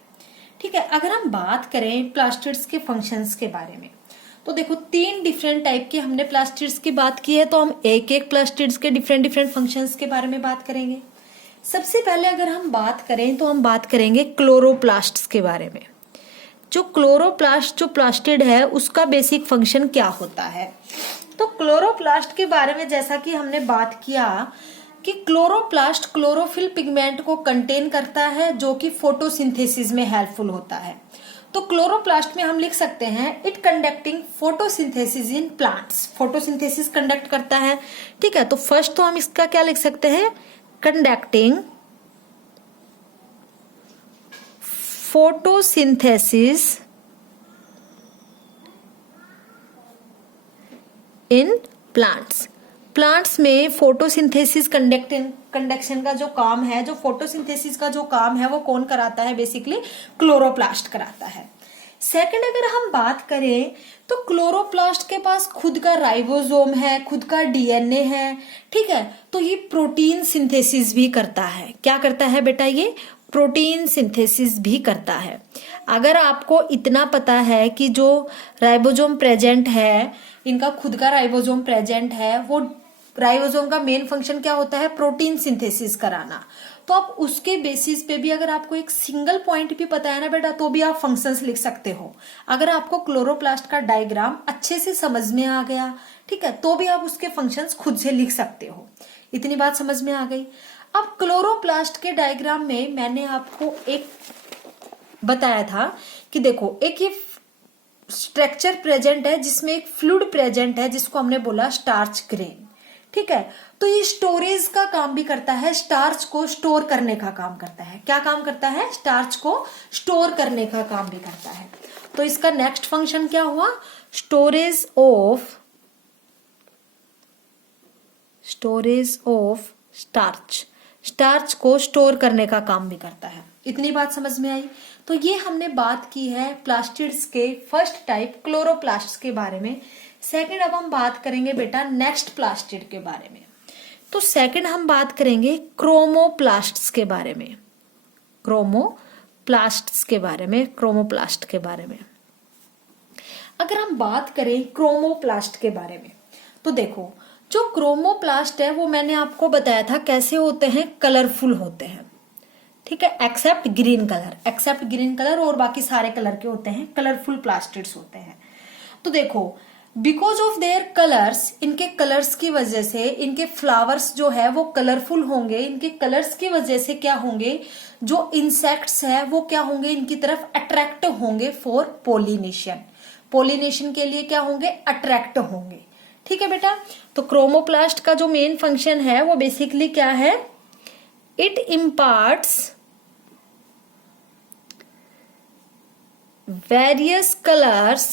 ठीक है, अगर हम बात करें प्लास्टिड्स के फंक्शंस के बारे में, तो देखो तीन डिफरेंट टाइप के हमने प्लास्टिड्स की बात की है, तो हम एक एक प्लास्टिड्स के डिफरेंट डिफरेंट फंक्शंस के बारे में बात करेंगे। सबसे पहले अगर हम बात करें तो हम बात करेंगे क्लोरोप्लास्ट्स के बारे में। जो क्लोरोप्लास्ट जो प्लास्टिड है उसका बेसिक फंक्शन क्या होता है, तो क्लोरोप्लास्ट के बारे में जैसा कि हमने बात किया कि क्लोरोप्लास्ट क्लोरोफिल पिगमेंट को कंटेन करता है जो कि फोटोसिंथेसिस में हेल्पफुल होता है। तो क्लोरोप्लास्ट में हम लिख सकते हैं it conducting photosynthesis in plants, photosynthesis conduct करता है। ठीक है, तो फर्स्ट तो हम इसका क्या लिख सकते हैं, conducting photosynthesis in plants. Plants में फोटोसिंथेसिस कंडक्शन का जो काम है, जो फोटोसिंथेसिस का जो काम है वो कौन कराता है, बेसिकली क्लोरोप्लास्ट कराता है। सेकंड अगर हम बात करें तो क्लोरोप्लास्ट के पास खुद का राइबोसोम है, खुद का डीएनए है। ठीक है, तो ये प्रोटीन सिंथेसिस भी करता है। क्या करता है बेटा, ये प्रोटीन सिंथेसिस भी करता है। अगर आपको इतना पता है कि जो राइबोसोम प्रेजेंट है, इनका खुद का राइबोसोम प्रेजेंट है, वो राइबोसोम का मेन फंक्शन क्या होता है, प्रोटीन सिंथेसिस कराना, तो आप उसके बेसिस पे भी अगर आपको एक सिंगल पॉइंट भी पता है ना बेटा, तो भी आप फंक्शंस लिख सकते हो। अगर आपको क्लोरोप्लास्ट का डायग्राम अच्छे से समझ में आ गया, ठीक है, तो भी आप उसके फंक्शंस खुद से लिख सकते हो। इतनी बात समझ में आ गई। अब क्लोरोप्लास्ट के डायग्राम में मैंने आपको एक बताया था कि देखो एक ये स्ट्रक्चर प्रेजेंट है जिसमें एक फ्लूइड प्रेजेंट है जिसको हमने बोला स्टार्च ग्रेन। ठीक है, तो ये स्टोरेज का काम भी करता है, स्टार्च को स्टोर करने का काम करता है। क्या काम करता है, स्टार्च को स्टोर करने का काम भी करता है। तो इसका नेक्स्ट फंक्शन क्या हुआ, स्टोरेज ऑफ स्टार्च, स्टार्च को स्टोर करने का काम भी करता है। इतनी बात समझ में आई। तो ये हमने बात की है प्लास्टिड्स के फर्स्ट टाइप क्लोरोप्लास्ट्स के बारे में। सेकंड अब हम बात करेंगे बेटा नेक्स्ट प्लास्टिड के बारे में। तो सेकंड हम बात करेंगे क्रोमोप्लास्ट्स के बारे में, क्रोमोप्लास्ट्स के बारे में, क्रोमोप्लास्ट के बारे में। अगर हम बात करें क्रोमोप्लास्ट के बारे में, तो देखो जो क्रोमोप्लास्ट है वो मैंने आपको बताया था कैसे होते हैं, कलरफुल होते हैं। ठीक है, except green colour, except green colour और बाकी सारे कलर के होते हैं, कलरफुल प्लास्टिड्स होते हैं। तो देखो, बिकॉज ऑफ देयर कलर्स, इनके कलर्स की वजह से इनके फ्लावर्स जो है वो कलरफुल होंगे, इनके कलर्स की वजह से क्या होंगे, जो इंसेक्ट्स है वो क्या होंगे, इनकी तरफ अट्रैक्ट होंगे फॉर पोलिनेशन, पोलिनेशन के लिए क्या होंगे, अट्रैक्ट होंगे। ठीक है बेटा, तो क्रोमोप्लास्ट का जो मेन फंक्शन है वो बेसिकली क्या है, it imparts various colours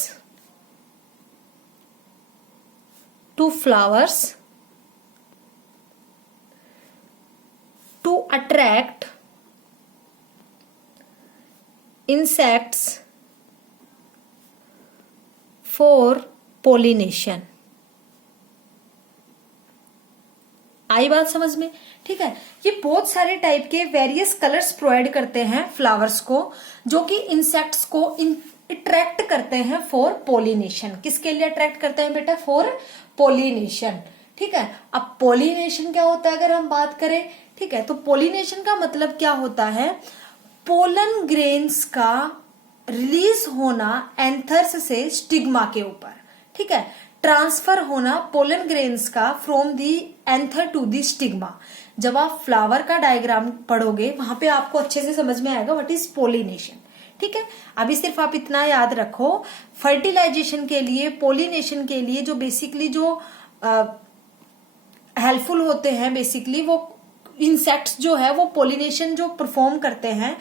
to flowers to attract insects for pollination। आई बात समझ में? ठीक है, ये बहुत सारे टाइप के वेरियस कलर्स प्रोवाइड करते हैं फ्लावर्स को, जो कि इंसेक्ट्स को अट्रैक्ट करते हैं फॉर पोलिनेशन। किसके लिए अट्रैक्ट करते हैं बेटा, फॉर पोलिनेशन। ठीक है, अब पोलिनेशन क्या होता है अगर हम बात करें, ठीक है, तो पोलिनेशन का मतलब क्या होता है, पोलन ग्रेन्स का रिलीज होना एंथर्स से स्टिग्मा के ऊपर। ठीक है, ट्रांसफर होना पोलन ग्रेन्स का from the anther to the stigma. जब आप फ्लावर का डायग्राम पढ़ोगे वहां पे आपको अच्छे से समझ में आएगा व्हाट इज पोलिनेशन। ठीक है, अभी सिर्फ आप इतना याद रखो, फर्टिलाइजेशन के लिए, पोलिनेशन के लिए जो बेसिकली जो हेल्पफुल होते हैं, बेसिकली वो इंसेक्ट्स जो है वो पोलिनेशन जो परफॉर्म करते हैं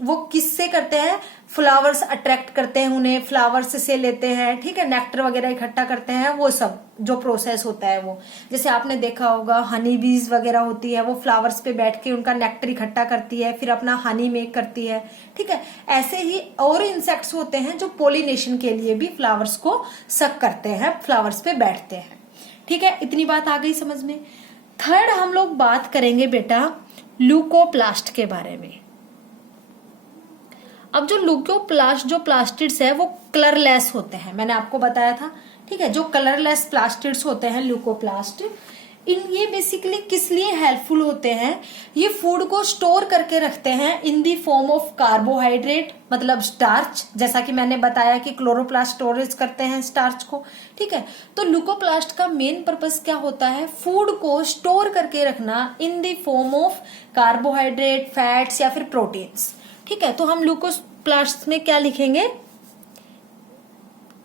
वो किससे करते हैं, फ्लावर्स अट्रैक्ट करते हैं उन्हें, फ्लावर्स से लेते हैं, ठीक है, नेक्टर वगैरह इकट्ठा करते हैं, वो सब जो प्रोसेस होता है वो, जैसे आपने देखा होगा हनी बीज वगैरह होती है, वो फ्लावर्स पे बैठ के उनका नेक्टर इकट्ठा करती है, फिर अपना हनी मेक करती है। ठीक है, ऐसे ही और इंसेक्ट्स होते हैं जो पोलिनेशन के लिए भी फ्लावर्स को सक करते हैं, फ्लावर्स पे बैठते हैं। ठीक है, इतनी बात आ गई समझ में। थर्ड हम लोग बात करेंगे बेटा ल्यूकोप्लास्ट के बारे में। अब जो ल्यूकोप्लास्ट जो प्लास्टिड्स है वो कलरलेस होते हैं, मैंने आपको बताया था। ठीक है, जो कलरलेस प्लास्टिड्स होते हैं ल्यूकोप्लास्ट, ये बेसिकली किस लिए हेल्पफुल होते हैं, ये फूड को स्टोर करके रखते हैं इन दी फॉर्म ऑफ कार्बोहाइड्रेट, मतलब स्टार्च, जैसा कि मैंने बताया कि क्लोरोप्लास्ट स्टोरेज करते हैं स्टार्च को। ठीक है, तो ल्यूकोप्लास्ट का मेन पर्पस क्या होता है, फूड को स्टोर करके रखना in the form of carbohydrate, fats या फिर प्रोटीन्स। ठीक है, तो हम ल्यूकोप्लास्ट में क्या लिखेंगे,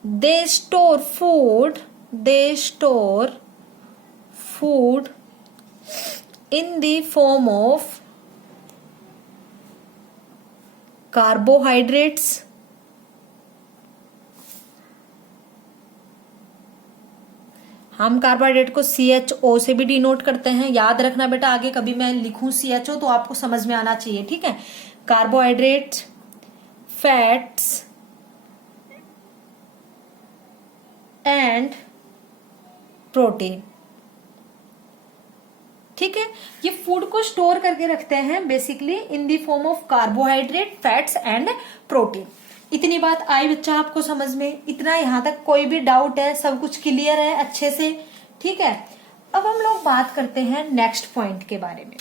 they store food in the form of carbohydrates, हम कार्बोहाइड्रेट को CHO से भी डिनोट करते हैं, याद रखना बेटा, आगे कभी मैं लिखूं CHO तो आपको समझ में आना चाहिए। ठीक है, कार्बोहाइड्रेट, फैट्स एंड प्रोटीन। ठीक है, ये फूड को स्टोर करके रखते हैं basically in the form of carbohydrate, fats and protein. इतनी बात आई बच्चा आपको समझ में? इतना यहां तक कोई भी डाउट है, सब कुछ क्लियर है अच्छे से? ठीक है, अब हम लोग बात करते हैं नेक्स्ट पॉइंट के बारे में।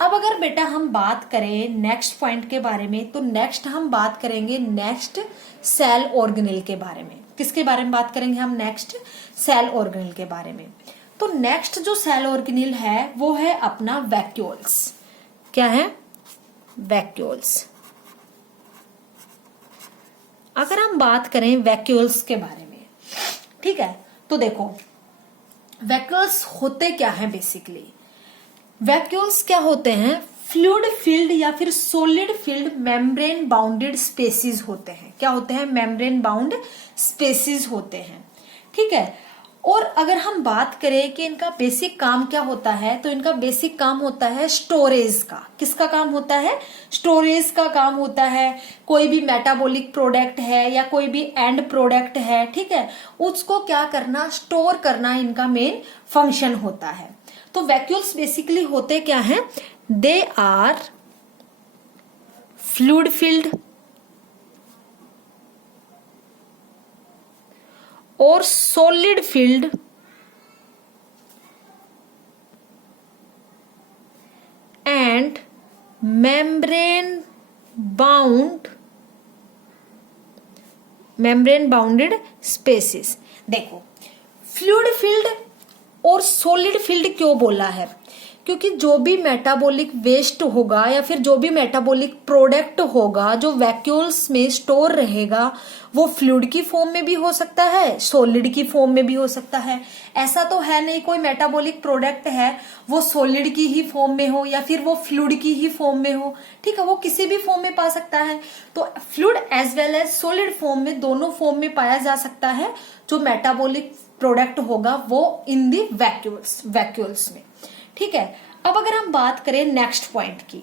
अब अगर बेटा हम बात करें नेक्स्ट पॉइंट के बारे में, तो नेक्स्ट हम बात करेंगे नेक्स्ट सेल ऑर्गेनेल के बारे में। किसके बारे में बात करेंगे हम? नेक्स्ट सेल ऑर्गेनेल के बारे में। तो नेक्स्ट जो सेल ऑर्गेनेल है वो है अपना वैक्यूल्स। क्या है? वैक्यूल्स। अगर हम बात करें वैक्यूल्स के बारे में, ठीक है, तो देखो वैक्यूल्स होते क्या है बेसिकली। वैक्यूल्स क्या होते हैं? फ्लूइड फिल्ड या फिर solid filled membrane bounded spaces होते हैं। क्या होते हैं? मेम्ब्रेन बाउंड स्पेसिस होते हैं। ठीक है, और अगर हम बात करें कि इनका बेसिक काम क्या होता है, तो इनका बेसिक काम होता है स्टोरेज का। किसका काम होता है? स्टोरेज का काम होता है। कोई भी मेटाबॉलिक प्रोडक्ट है या कोई भी एंड प्रोडक्ट है, ठीक है, उसको क्या करना? स्टोर करना इनका मेन फंक्शन होता है। तो वैक्यूल्स बेसिकली होते क्या हैं? दे आर फ्लूइड फिल्ड और solid filled and membrane bounded spaces. देखो, फ्लूइड फील्ड और सॉलिड फील्ड क्यों बोला है? क्योंकि जो भी मेटाबॉलिक वेस्ट होगा या फिर जो भी मेटाबॉलिक प्रोडक्ट होगा जो वैक्यूल्स में स्टोर रहेगा, वो फ्लूइड की फॉर्म में भी हो सकता है, सॉलिड की फॉर्म में भी हो सकता है। ऐसा तो है नहीं कोई मेटाबॉलिक प्रोडक्ट है वो सॉलिड की ही फॉर्म में हो या फिर वो फ्लूइड की ही फॉर्म में हो, ठीक है, वो किसी भी फॉर्म में पा सकता है। तो fluid as well as solid form में, दोनों फॉर्म में पाया जा सकता है जो मेटाबॉलिक प्रोडक्ट होगा वो इन दी वैक्यूल्स में, ठीक है। अब अगर हम बात करें नेक्स्ट पॉइंट की,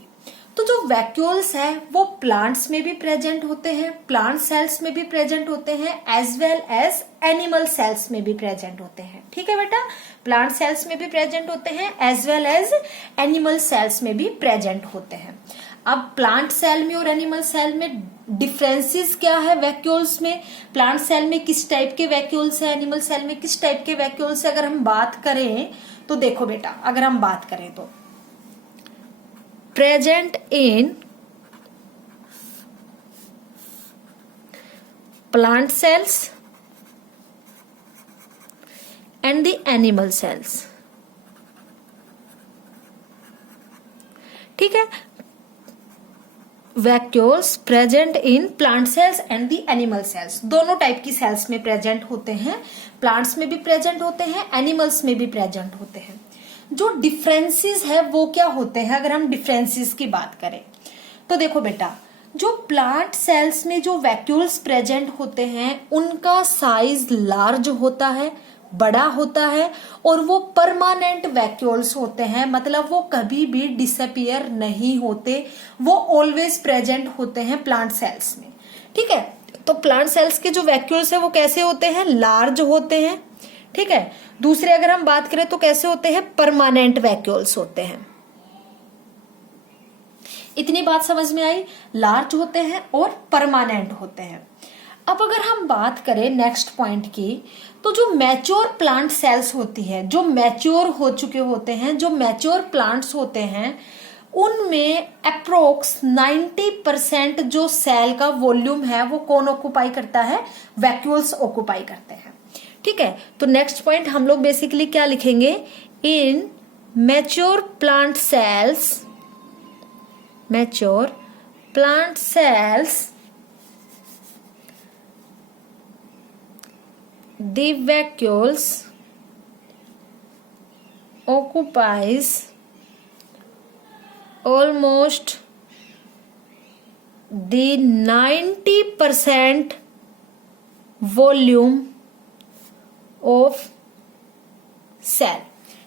तो जो वैक्यूल्स है वो प्लांट्स में भी प्रेजेंट होते हैं, प्लांट सेल्स में भी प्रेजेंट होते हैं, as well as animal cells में भी प्रेजेंट होते हैं, ठीक है बेटा। प्लांट सेल्स में भी प्रेजेंट होते हैं as well as animal cells में भी प्रेजेंट होते हैं। अब प्लांट सेल में और एनिमल सेल में डिफरेंसेस क्या है वैक्यूल्स में? प्लांट सेल में किस टाइप के वैक्यूल्स है, एनिमल सेल में किस टाइप के वैक्यूल्स है? अगर हम बात करें तो देखो बेटा, अगर हम बात करें तो present in plant cells and the animal cells, ठीक है। Vacuoles present in plant cells and the animal cells, दोनों टाइप की सेल्स में प्रेजेंट होते हैं, प्लांट्स में भी प्रेजेंट होते हैं, एनिमल्स में भी प्रेजेंट होते हैं। जो डिफरेंसेस है वो क्या होते हैं? अगर हम डिफरेंसेस की बात करें तो देखो बेटा, जो प्लांट सेल्स में जो वैक्यूल्स प्रेजेंट होते हैं उनका साइज लार्ज होता है, बड़ा होता है, और वो परमानेंट वैक्यूल्स होते हैं, मतलब वो कभी भी डिसअपियर नहीं होते, वो ऑलवेज प्रेजेंट होते हैं प्लांट सेल्स में, ठीक है। तो प्लांट सेल्स के जो वैक्यूल्स है वो कैसे होते हैं? लार्ज होते हैं, ठीक है। दूसरे अगर हम बात करें तो कैसे होते हैं? परमानेंट वैक्यूल्स होते हैं। इतनी बात समझ में आई? लार्ज होते हैं और परमानेंट होते हैं। अब अगर हम बात करें नेक्स्ट पॉइंट की, तो जो मैच्योर प्लांट सेल्स होती है, जो मैच्योर हो चुके होते हैं, जो मैच्योर प्लांट्स होते हैं, उनमें अप्रोक्स 90% जो सेल का वॉल्यूम है वो कौन ऑक्युपाई करता है? वैक्यूल्स ऑक्युपाई करते हैं, ठीक है। तो नेक्स्ट पॉइंट हम लोग बेसिकली क्या लिखेंगे? In mature plant cells, mature plant cells the vacuoles occupies almost the 90% volume of cell,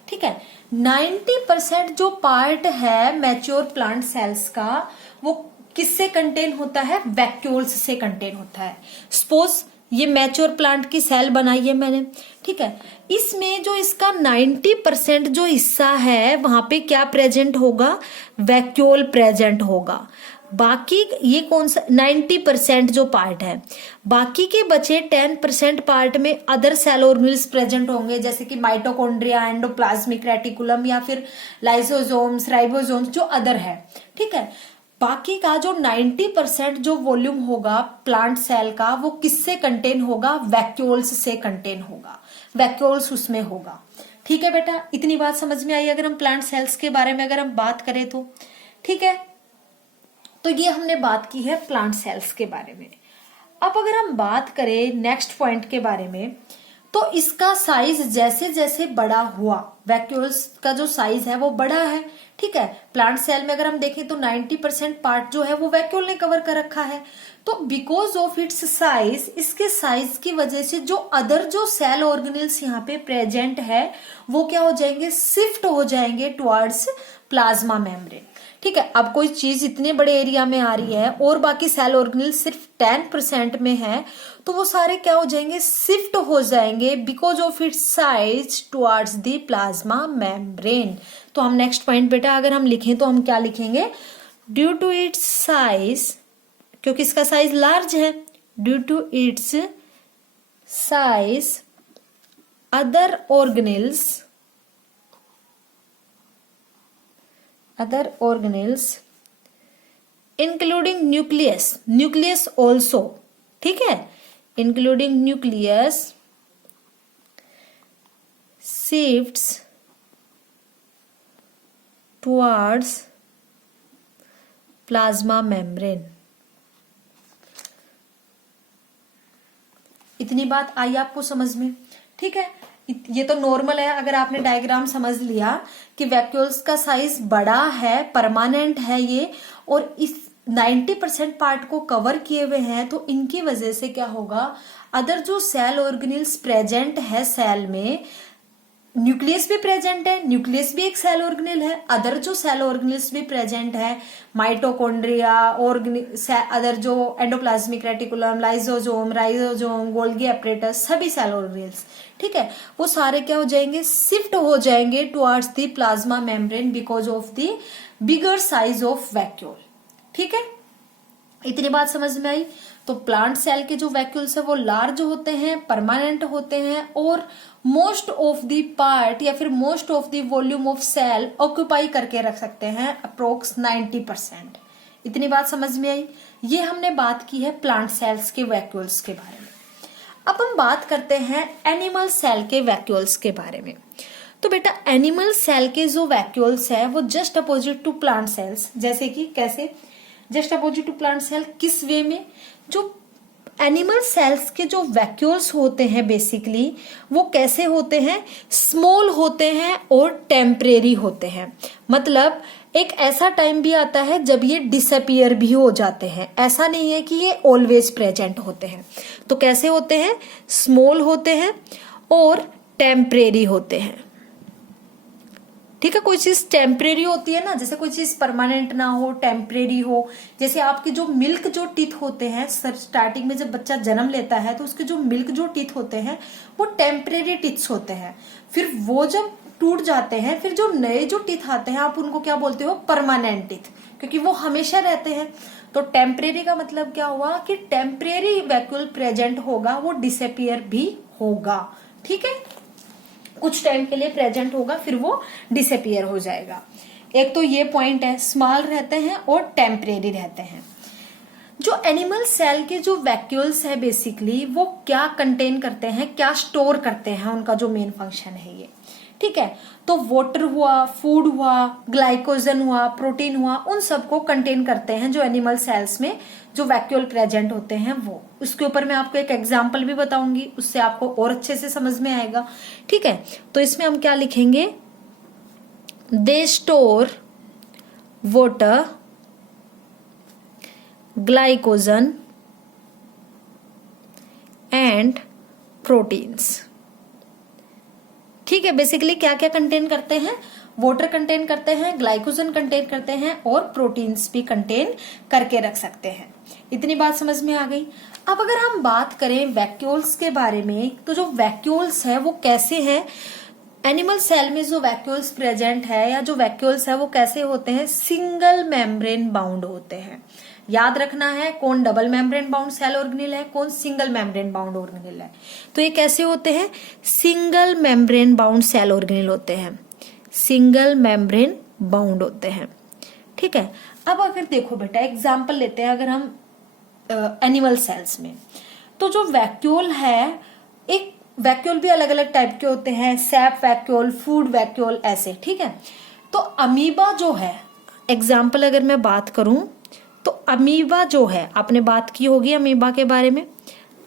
ठीक है। 90% जो पार्ट है मैच्योर प्लांट सेल्स का वो किससे कंटेन होता है? वैक्यूल्स से कंटेन होता है। सपोज ये मैच्योर प्लांट की सेल बनाई है मैंने, ठीक है। इसमें जो इसका 90% जो हिस्सा है वहां पे क्या प्रेजेंट होगा? वैक्यूल प्रेजेंट होगा। बाकी ये कौन सा 90% जो पार्ट है, बाकी के बचे 10% पार्ट में अदर सेल ऑर्गेनेल्स प्रेजेंट होंगे, जैसे कि माइटोकॉन्ड्रिया, एंडोप्लाज्मिक रेटिकुलम या फिर लाइसोसोम्स, राइबोसोम्स, जो अदर है, ठीक है। बाकी का जो 90% जो वॉल्यूम होगा प्लांट सेल का वो किससे कंटेन होगा? वैक्यूल्स से कंटेन होगा, वैक्यूल्स उसमें होगा, ठीक है बेटा। इतनी बात समझ में आई अगर हम प्लांट सेल्स के बारे में अगर हम बात करें तो, ठीक है। तो ये हमने बात की है प्लांट सेल्स के बारे में। अब अगर हम बात करें नेक्स्ट पॉइंट के बारे में, तो इसका साइज जैसे जैसे बड़ा हुआ, वैक्यूल्स का जो साइज है वो बड़ा है, ठीक है। प्लांट सेल में अगर हम देखें तो 90% पार्ट जो है वो वैक्यूल ने कवर कर रखा है। तो बिकॉज ऑफ इट्स साइज, इसके साइज की वजह से जो अदर जो सेल ऑर्गेनेल्स यहाँ पे प्रेजेंट है वो क्या हो जाएंगे? शिफ्ट हो जाएंगे टुवर्ड्स प्लाज्मा मेम्ब्रेन, ठीक है। अब कोई चीज इतने बड़े एरिया में आ रही है और बाकी सेल ऑर्गेनेल सिर्फ 10% में है, तो वो सारे क्या हो जाएंगे? शिफ्ट हो जाएंगे because of its size towards the plasma membrane. तो हम नेक्स्ट पॉइंट बेटा अगर हम लिखें तो हम क्या लिखेंगे? ड्यू टू इट्स साइज, क्योंकि इसका साइज लार्ज है, due to its size other organelles including nucleus, nucleus also, ठीक है, including nucleus shifts towards plasma membrane। इतनी बात आई आपको समझ में, ठीक है। ये तो नॉर्मल है, अगर आपने डायग्राम समझ लिया कि वैक्यूल्स का साइज बड़ा है, परमानेंट है ये, और इस 90% पार्ट को कवर किए हुए हैं, तो इनकी वजह से क्या होगा, अदर जो सेल ऑर्गेनेल्स प्रेजेंट है सेल में, न्यूक्लियस भी प्रेजेंट है, न्यूक्लियस भी एक सेल ऑर्गेनेल है, अदर जो सेल ऑर्गेनेल्स भी प्रेजेंट है, माइटोकॉन्ड्रिया, अदर जो endoplasmic reticulum, lysosome, ribosome, Golgi apparatus, सभी सेल ऑर्गेनेल्स, ठीक है, वो सारे क्या हो जाएंगे, शिफ्ट हो जाएंगे towards the plasma membrane because of the bigger size of vacuole, ठीक है। इतनी बात समझ में आई। तो प्लांट सेल के जो वैक्यूल्स है वो लार्ज होते हैं, परमानेंट होते हैं, और मोस्ट ऑफ द पार्ट या फिर most of the volume of cell occupy करके रख सकते हैं, अप्रोक्स 90%। इतनी बात समझ में आई। ये हमने बात की है प्लांट सेल्स के वैक्यूल्स के बारे में। अब हम बात करते हैं एनिमल सेल के वैक्यूल्स के बारे में। तो बेटा एनिमल सेल के जो वैक्यूल्स है वो just opposite to plant cells, जैसे कि कैसे just opposite to plant cell, किस वे में, जो एनिमल सेल्स के जो वैक्यूल्स होते हैं बेसिकली वो कैसे होते हैं, स्मॉल होते हैं और टेम्परेरी होते हैं। मतलब एक ऐसा टाइम भी आता है जब ये डिसअपियर भी हो जाते हैं, ऐसा नहीं है कि ये ऑलवेज प्रेजेंट होते हैं। तो कैसे होते हैं, स्मॉल होते हैं और टेम्परेरी होते हैं, ठीक है। कोई चीज टेम्परेरी होती है ना, जैसे कोई चीज परमानेंट ना हो, टेम्परेरी हो। जैसे आपके जो मिल्क जो टीथ होते हैं, स्टार्टिंग में जब बच्चा जन्म लेता है तो उसके जो मिल्क जो टीथ होते हैं वो टेम्परेरी टीथ्स होते हैं। फिर वो जब टूट जाते हैं, फिर जो नए जो टीथ आते हैं आप उनको क्या बोलते हो, परमानेंट टीथ, क्योंकि वो हमेशा रहते हैं। तो टेम्परेरी का मतलब क्या हुआ कि टेम्परेरी वैक्यूल प्रेजेंट होगा, वो डिसअपियर भी होगा, ठीक है, कुछ टाइम के लिए प्रेजेंट होगा, फिर वो डिसअपियर हो जाएगा। एक तो ये पॉइंट है, स्मॉल रहते हैं और टेम्परेरी रहते हैं। जो एनिमल सेल के जो वैक्यूल्स है बेसिकली वो क्या कंटेन करते हैं, क्या स्टोर करते हैं, उनका जो मेन फंक्शन है ये, ठीक है। तो वाटर हुआ, फूड हुआ, ग्लाइकोजन हुआ, प्रोटीन हुआ, उन सबको कंटेन करते हैं जो एनिमल सेल्स में जो वैक्यूल प्रेजेंट होते हैं वो। उसके ऊपर मैं आपको एक एग्जांपल भी बताऊंगी, उससे आपको और अच्छे से समझ में आएगा, ठीक है। तो इसमें हम क्या लिखेंगे, they store water, glycogen and proteins, ठीक है। बेसिकली क्या क्या कंटेन करते हैं, वाटर कंटेन करते हैं, ग्लाइकोजन कंटेन करते हैं और प्रोटीन्स भी कंटेन करके रख सकते हैं। इतनी बात समझ में आ गई। अब अगर हम बात करें वैक्यूल्स के बारे में, तो जो वैक्यूल्स है वो कैसे हैं, एनिमल सेल में जो वैक्यूल्स प्रेजेंट है या जो वैक्यूल्स है वो कैसे होते हैं, सिंगल मेम्ब्रेन बाउंड होते हैं। याद रखना है कौन double membrane bound cell organelle है, कौन सिंगल मेम्ब्रेन बाउंड ऑर्गेनेल है। तो ये कैसे होते हैं, single membrane bound cell organelle होते हैं, सिंगल मेम्ब्रेन बाउंड होते हैं, ठीक है। अब अगर देखो बेटा एग्जांपल लेते हैं, अगर हम एनिमल सेल्स में, तो जो वैक्यूल है, एक वैक्यूल भी अलग अलग टाइप के होते हैं, सैप वैक्यूल, फूड वैक्यूल, ऐसे, ठीक है। तो अमीबा जो है, एग्जाम्पल अगर मैं बात करूं तो अमीबा जो है, आपने बात की होगी अमीबा के बारे में,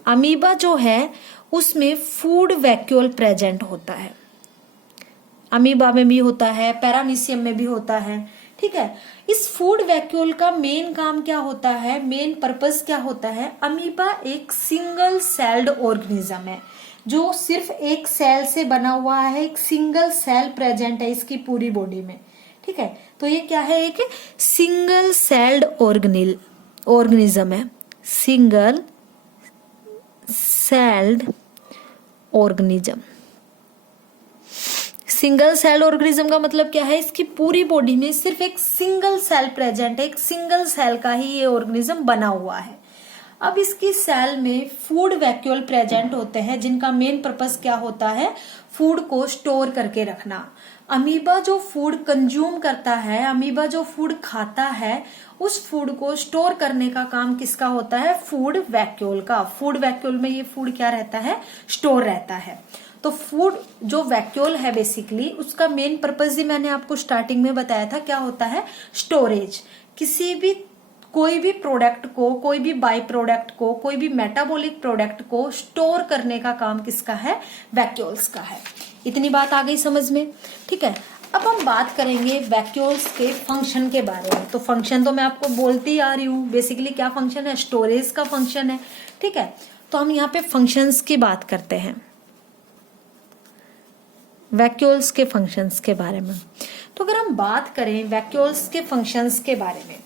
अमीबा जो है उसमें फूड वैक्यूल प्रेजेंट होता है, अमीबा में भी होता है, पैरामीशियम में भी होता है, ठीक है। इस फूड वैक्यूल का मेन काम क्या होता है, मेन पर्पस क्या होता है, अमीबा एक सिंगल सेल्ड ऑर्गेनिज्म है जो सिर्फ एक सेल से बना हुआ है, एक सिंगल सेल प्रेजेंट है इसकी पूरी बॉडी में, ठीक है। तो ये क्या है, एक सिंगल सेल्ड ऑर्गेनिज्म है, single celled organism. Single cell organism का मतलब क्या है, इसकी पूरी बॉडी में सिर्फ एक सिंगल सेल प्रेजेंट है, एक सिंगल सेल का ही ये ऑर्गेनिज्म बना हुआ है। अब इसकी सेल में फूड वैक्यूल प्रेजेंट होते हैं जिनका मेन पर्पस क्या होता है, फूड को स्टोर करके रखना। अमीबा जो फूड कंज्यूम करता है, अमीबा जो फूड खाता है, उस फूड को स्टोर करने का काम किसका होता है? फूड वैक्यूल का। फूड वैक्यूल में ये फूड क्या रहता है? स्टोर रहता है। तो फूड जो वैक्यूल है बेसिकली, उसका मेन पर्पज ही मैंने आपको स्टार्टिंग में बताया था, क्या होता है? स्टोरेज। किसी भी कोई भी प्रोडक्ट को, कोई भी बाई प्रोडक्ट को, कोई भी मेटाबॉलिक प्रोडक्ट को स्टोर करने का काम किसका है? वैक्यूल्स का है। इतनी बात आ गई समझ में? ठीक है। अब हम बात करेंगे वैक्यूल्स के फंक्शन के बारे में। तो फंक्शन तो मैं आपको बोलती आ रही हूँ, बेसिकली क्या फंक्शन है? स्टोरेज का फंक्शन है। ठीक है, तो हम यहाँ पे फंक्शंस की बात करते हैं, वैक्यूल्स के फंक्शंस के बारे में। तो अगर हम बात करें वैक्यूल्स के फंक्शंस के बारे में,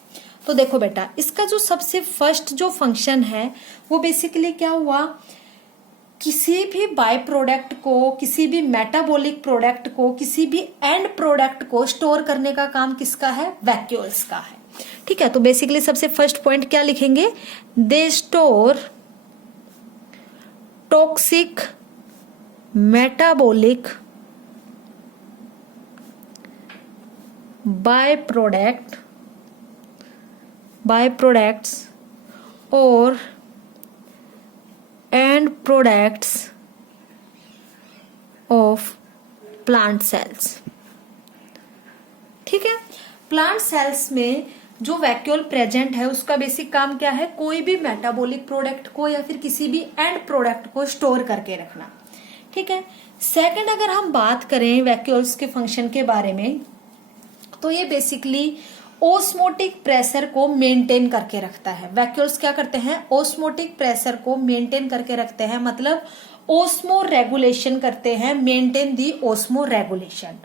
तो देखो बेटा, इसका जो सबसे फर्स्ट जो फंक्शन है वो बेसिकली क्या हुआ? किसी भी बाय प्रोडक्ट को, किसी भी मेटाबॉलिक प्रोडक्ट को, किसी भी एंड प्रोडक्ट को स्टोर करने का काम किसका है? वैक्यूल्स का है। ठीक है, तो बेसिकली सबसे फर्स्ट पॉइंट क्या लिखेंगे? They store toxic metabolic by products और end products of plant cells. ठीक है, प्लांट सेल्स में जो वैक्यूल प्रेजेंट है उसका बेसिक काम क्या है? कोई भी मेटाबॉलिक प्रोडक्ट को या फिर किसी भी एंड प्रोडक्ट को स्टोर करके रखना। ठीक है। सेकंड, अगर हम बात करें वैक्यूल्स के फंक्शन के बारे में, तो ये बेसिकली ओस्मोटिक प्रेशर को मेंटेन करके रखता है। वैक्यूल्स क्या करते हैं? ओस्मोटिक प्रेशर को मेंटेन करके रखते हैं, मतलब ओस्मो रेगुलेशन करते हैं, maintain the osmo regulation.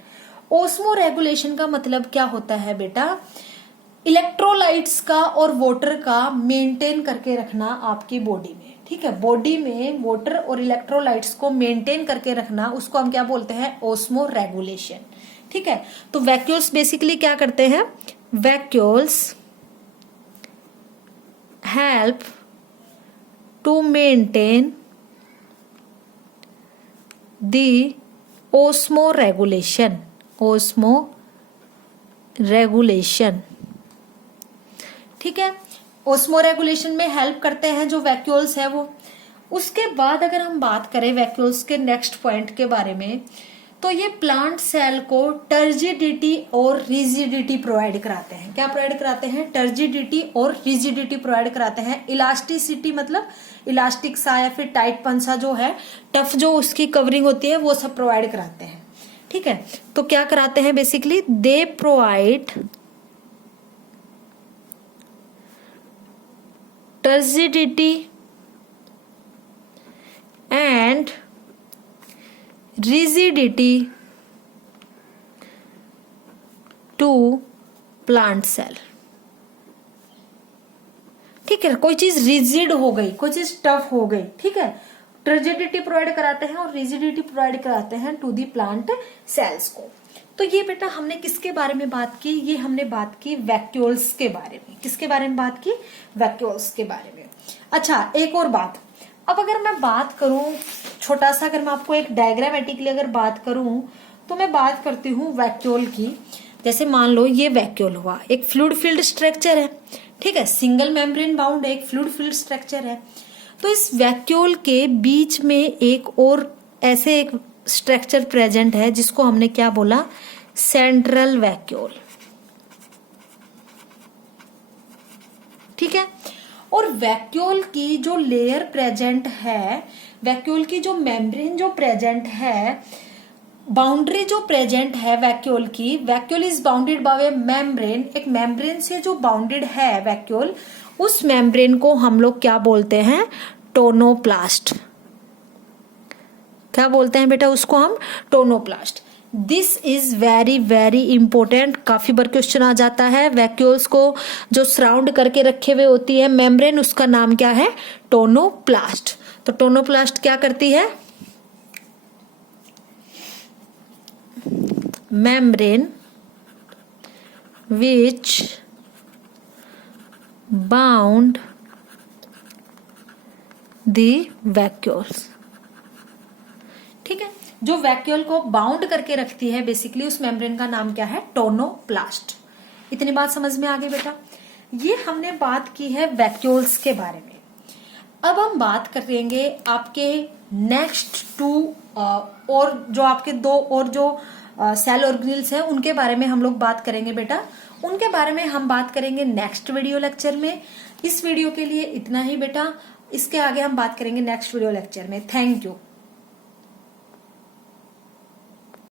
Osmo regulation का मतलब क्या होता है बेटा? इलेक्ट्रोलाइट्स का और वाटर का मेंटेन करके रखना आपकी बॉडी में। ठीक है, बॉडी में वाटर और इलेक्ट्रोलाइट्स को मेंटेन करके रखना, उसको हम क्या बोलते हैं? Osmo regulation. ठीक है, तो वैक्यूल्स बेसिकली क्या करते हैं? Vacuoles help to maintain the osmo regulation. ठीक है, ओस्मो रेगुलेशन में हेल्प करते हैं जो वैक्यूल्स है वो। उसके बाद अगर हम बात करें वैक्यूल्स के नेक्स्ट पॉइंट के बारे में, तो ये प्लांट सेल को टर्जिडिटी और रिजिडिटी प्रोवाइड कराते हैं। क्या प्रोवाइड कराते हैं? टर्जिडिटी और रिजिडिटी प्रोवाइड कराते हैं। इलास्टिसिटी मतलब इलास्टिक सा या फिर टाइट पंसा जो है, टफ जो उसकी कवरिंग होती है, वो सब प्रोवाइड कराते हैं। ठीक है, तो क्या कराते हैं? Basically they provide turgidity and rigidity to plant cell. ठीक है, कोई चीज रिजिड हो गई, कोई चीज टफ हो गई, ठीक है, टर्जिडिटी प्रोवाइड कराते हैं और रिजिडिटी प्रोवाइड कराते हैं टू दी प्लांट सेल्स को। तो ये बेटा हमने किसके बारे में बात की? ये हमने बात की वैक्यूल्स के बारे में। किसके बारे में बात की? वैक्यूल्स के बारे में। अच्छा, एक और बात, अब अगर मैं बात करूं छोटा सा, अगर मैं आपको एक डायग्रामेटिकली अगर बात करूं, तो मैं बात करती हूं वैक्यूल की। जैसे मान लो ये वैक्यूल हुआ, एक फ्लूइड फिल्ड स्ट्रक्चर है। ठीक है, सिंगल मेम्ब्रेन बाउंड एक फ्लूइड फिल्ड स्ट्रक्चर है। तो इस वैक्यूल के बीच में एक और ऐसे एक स्ट्रक्चर प्रेजेंट है जिसको हमने क्या बोला? Central vacuole. ठीक है, और वैक्यूल की जो लेयर प्रेजेंट है, वैक्यूल की जो मेम्ब्रेन जो प्रेजेंट है, बाउंड्री जो प्रेजेंट है वैक्यूल की, vacuole is bounded by A membrane. एक मेम्ब्रेन से जो बाउंडेड है वैक्यूल, उस मेम्ब्रेन को हम लोग क्या बोलते हैं? टोनोप्लास्ट। क्या बोलते हैं बेटा उसको हम? Tonoplast. This is very very important, काफी बार क्वेश्चन आ जाता है। वैक्यूल्स को जो सराउंड करके रखे हुए होती है मेम्ब्रेन, उसका नाम क्या है? टोनोप्लास्ट। तो टोनोप्लास्ट क्या करती है? Membrane which bound the vacuoles. ठीक है, जो वैक्यूल को बाउंड करके रखती है बेसिकली, उस मेम्ब्रेन का नाम क्या है? टोनोप्लास्ट। इतनी बात समझ में आ गई बेटा। ये हमने बात की है वैक्यूल्स के बारे में। अब हम बात करेंगे आपके नेक्स्ट टू और जो आपके दो और जो सेल ऑर्गेनेल्स हैं उनके बारे में हम लोग बात करेंगे बेटा। उनके बारे में हम बात करेंगे नेक्स्ट वीडियो लेक्चर में। इस वीडियो के लिए इतना ही बेटा, इसके आगे हम बात करेंगे नेक्स्ट वीडियो लेक्चर में। Thank you.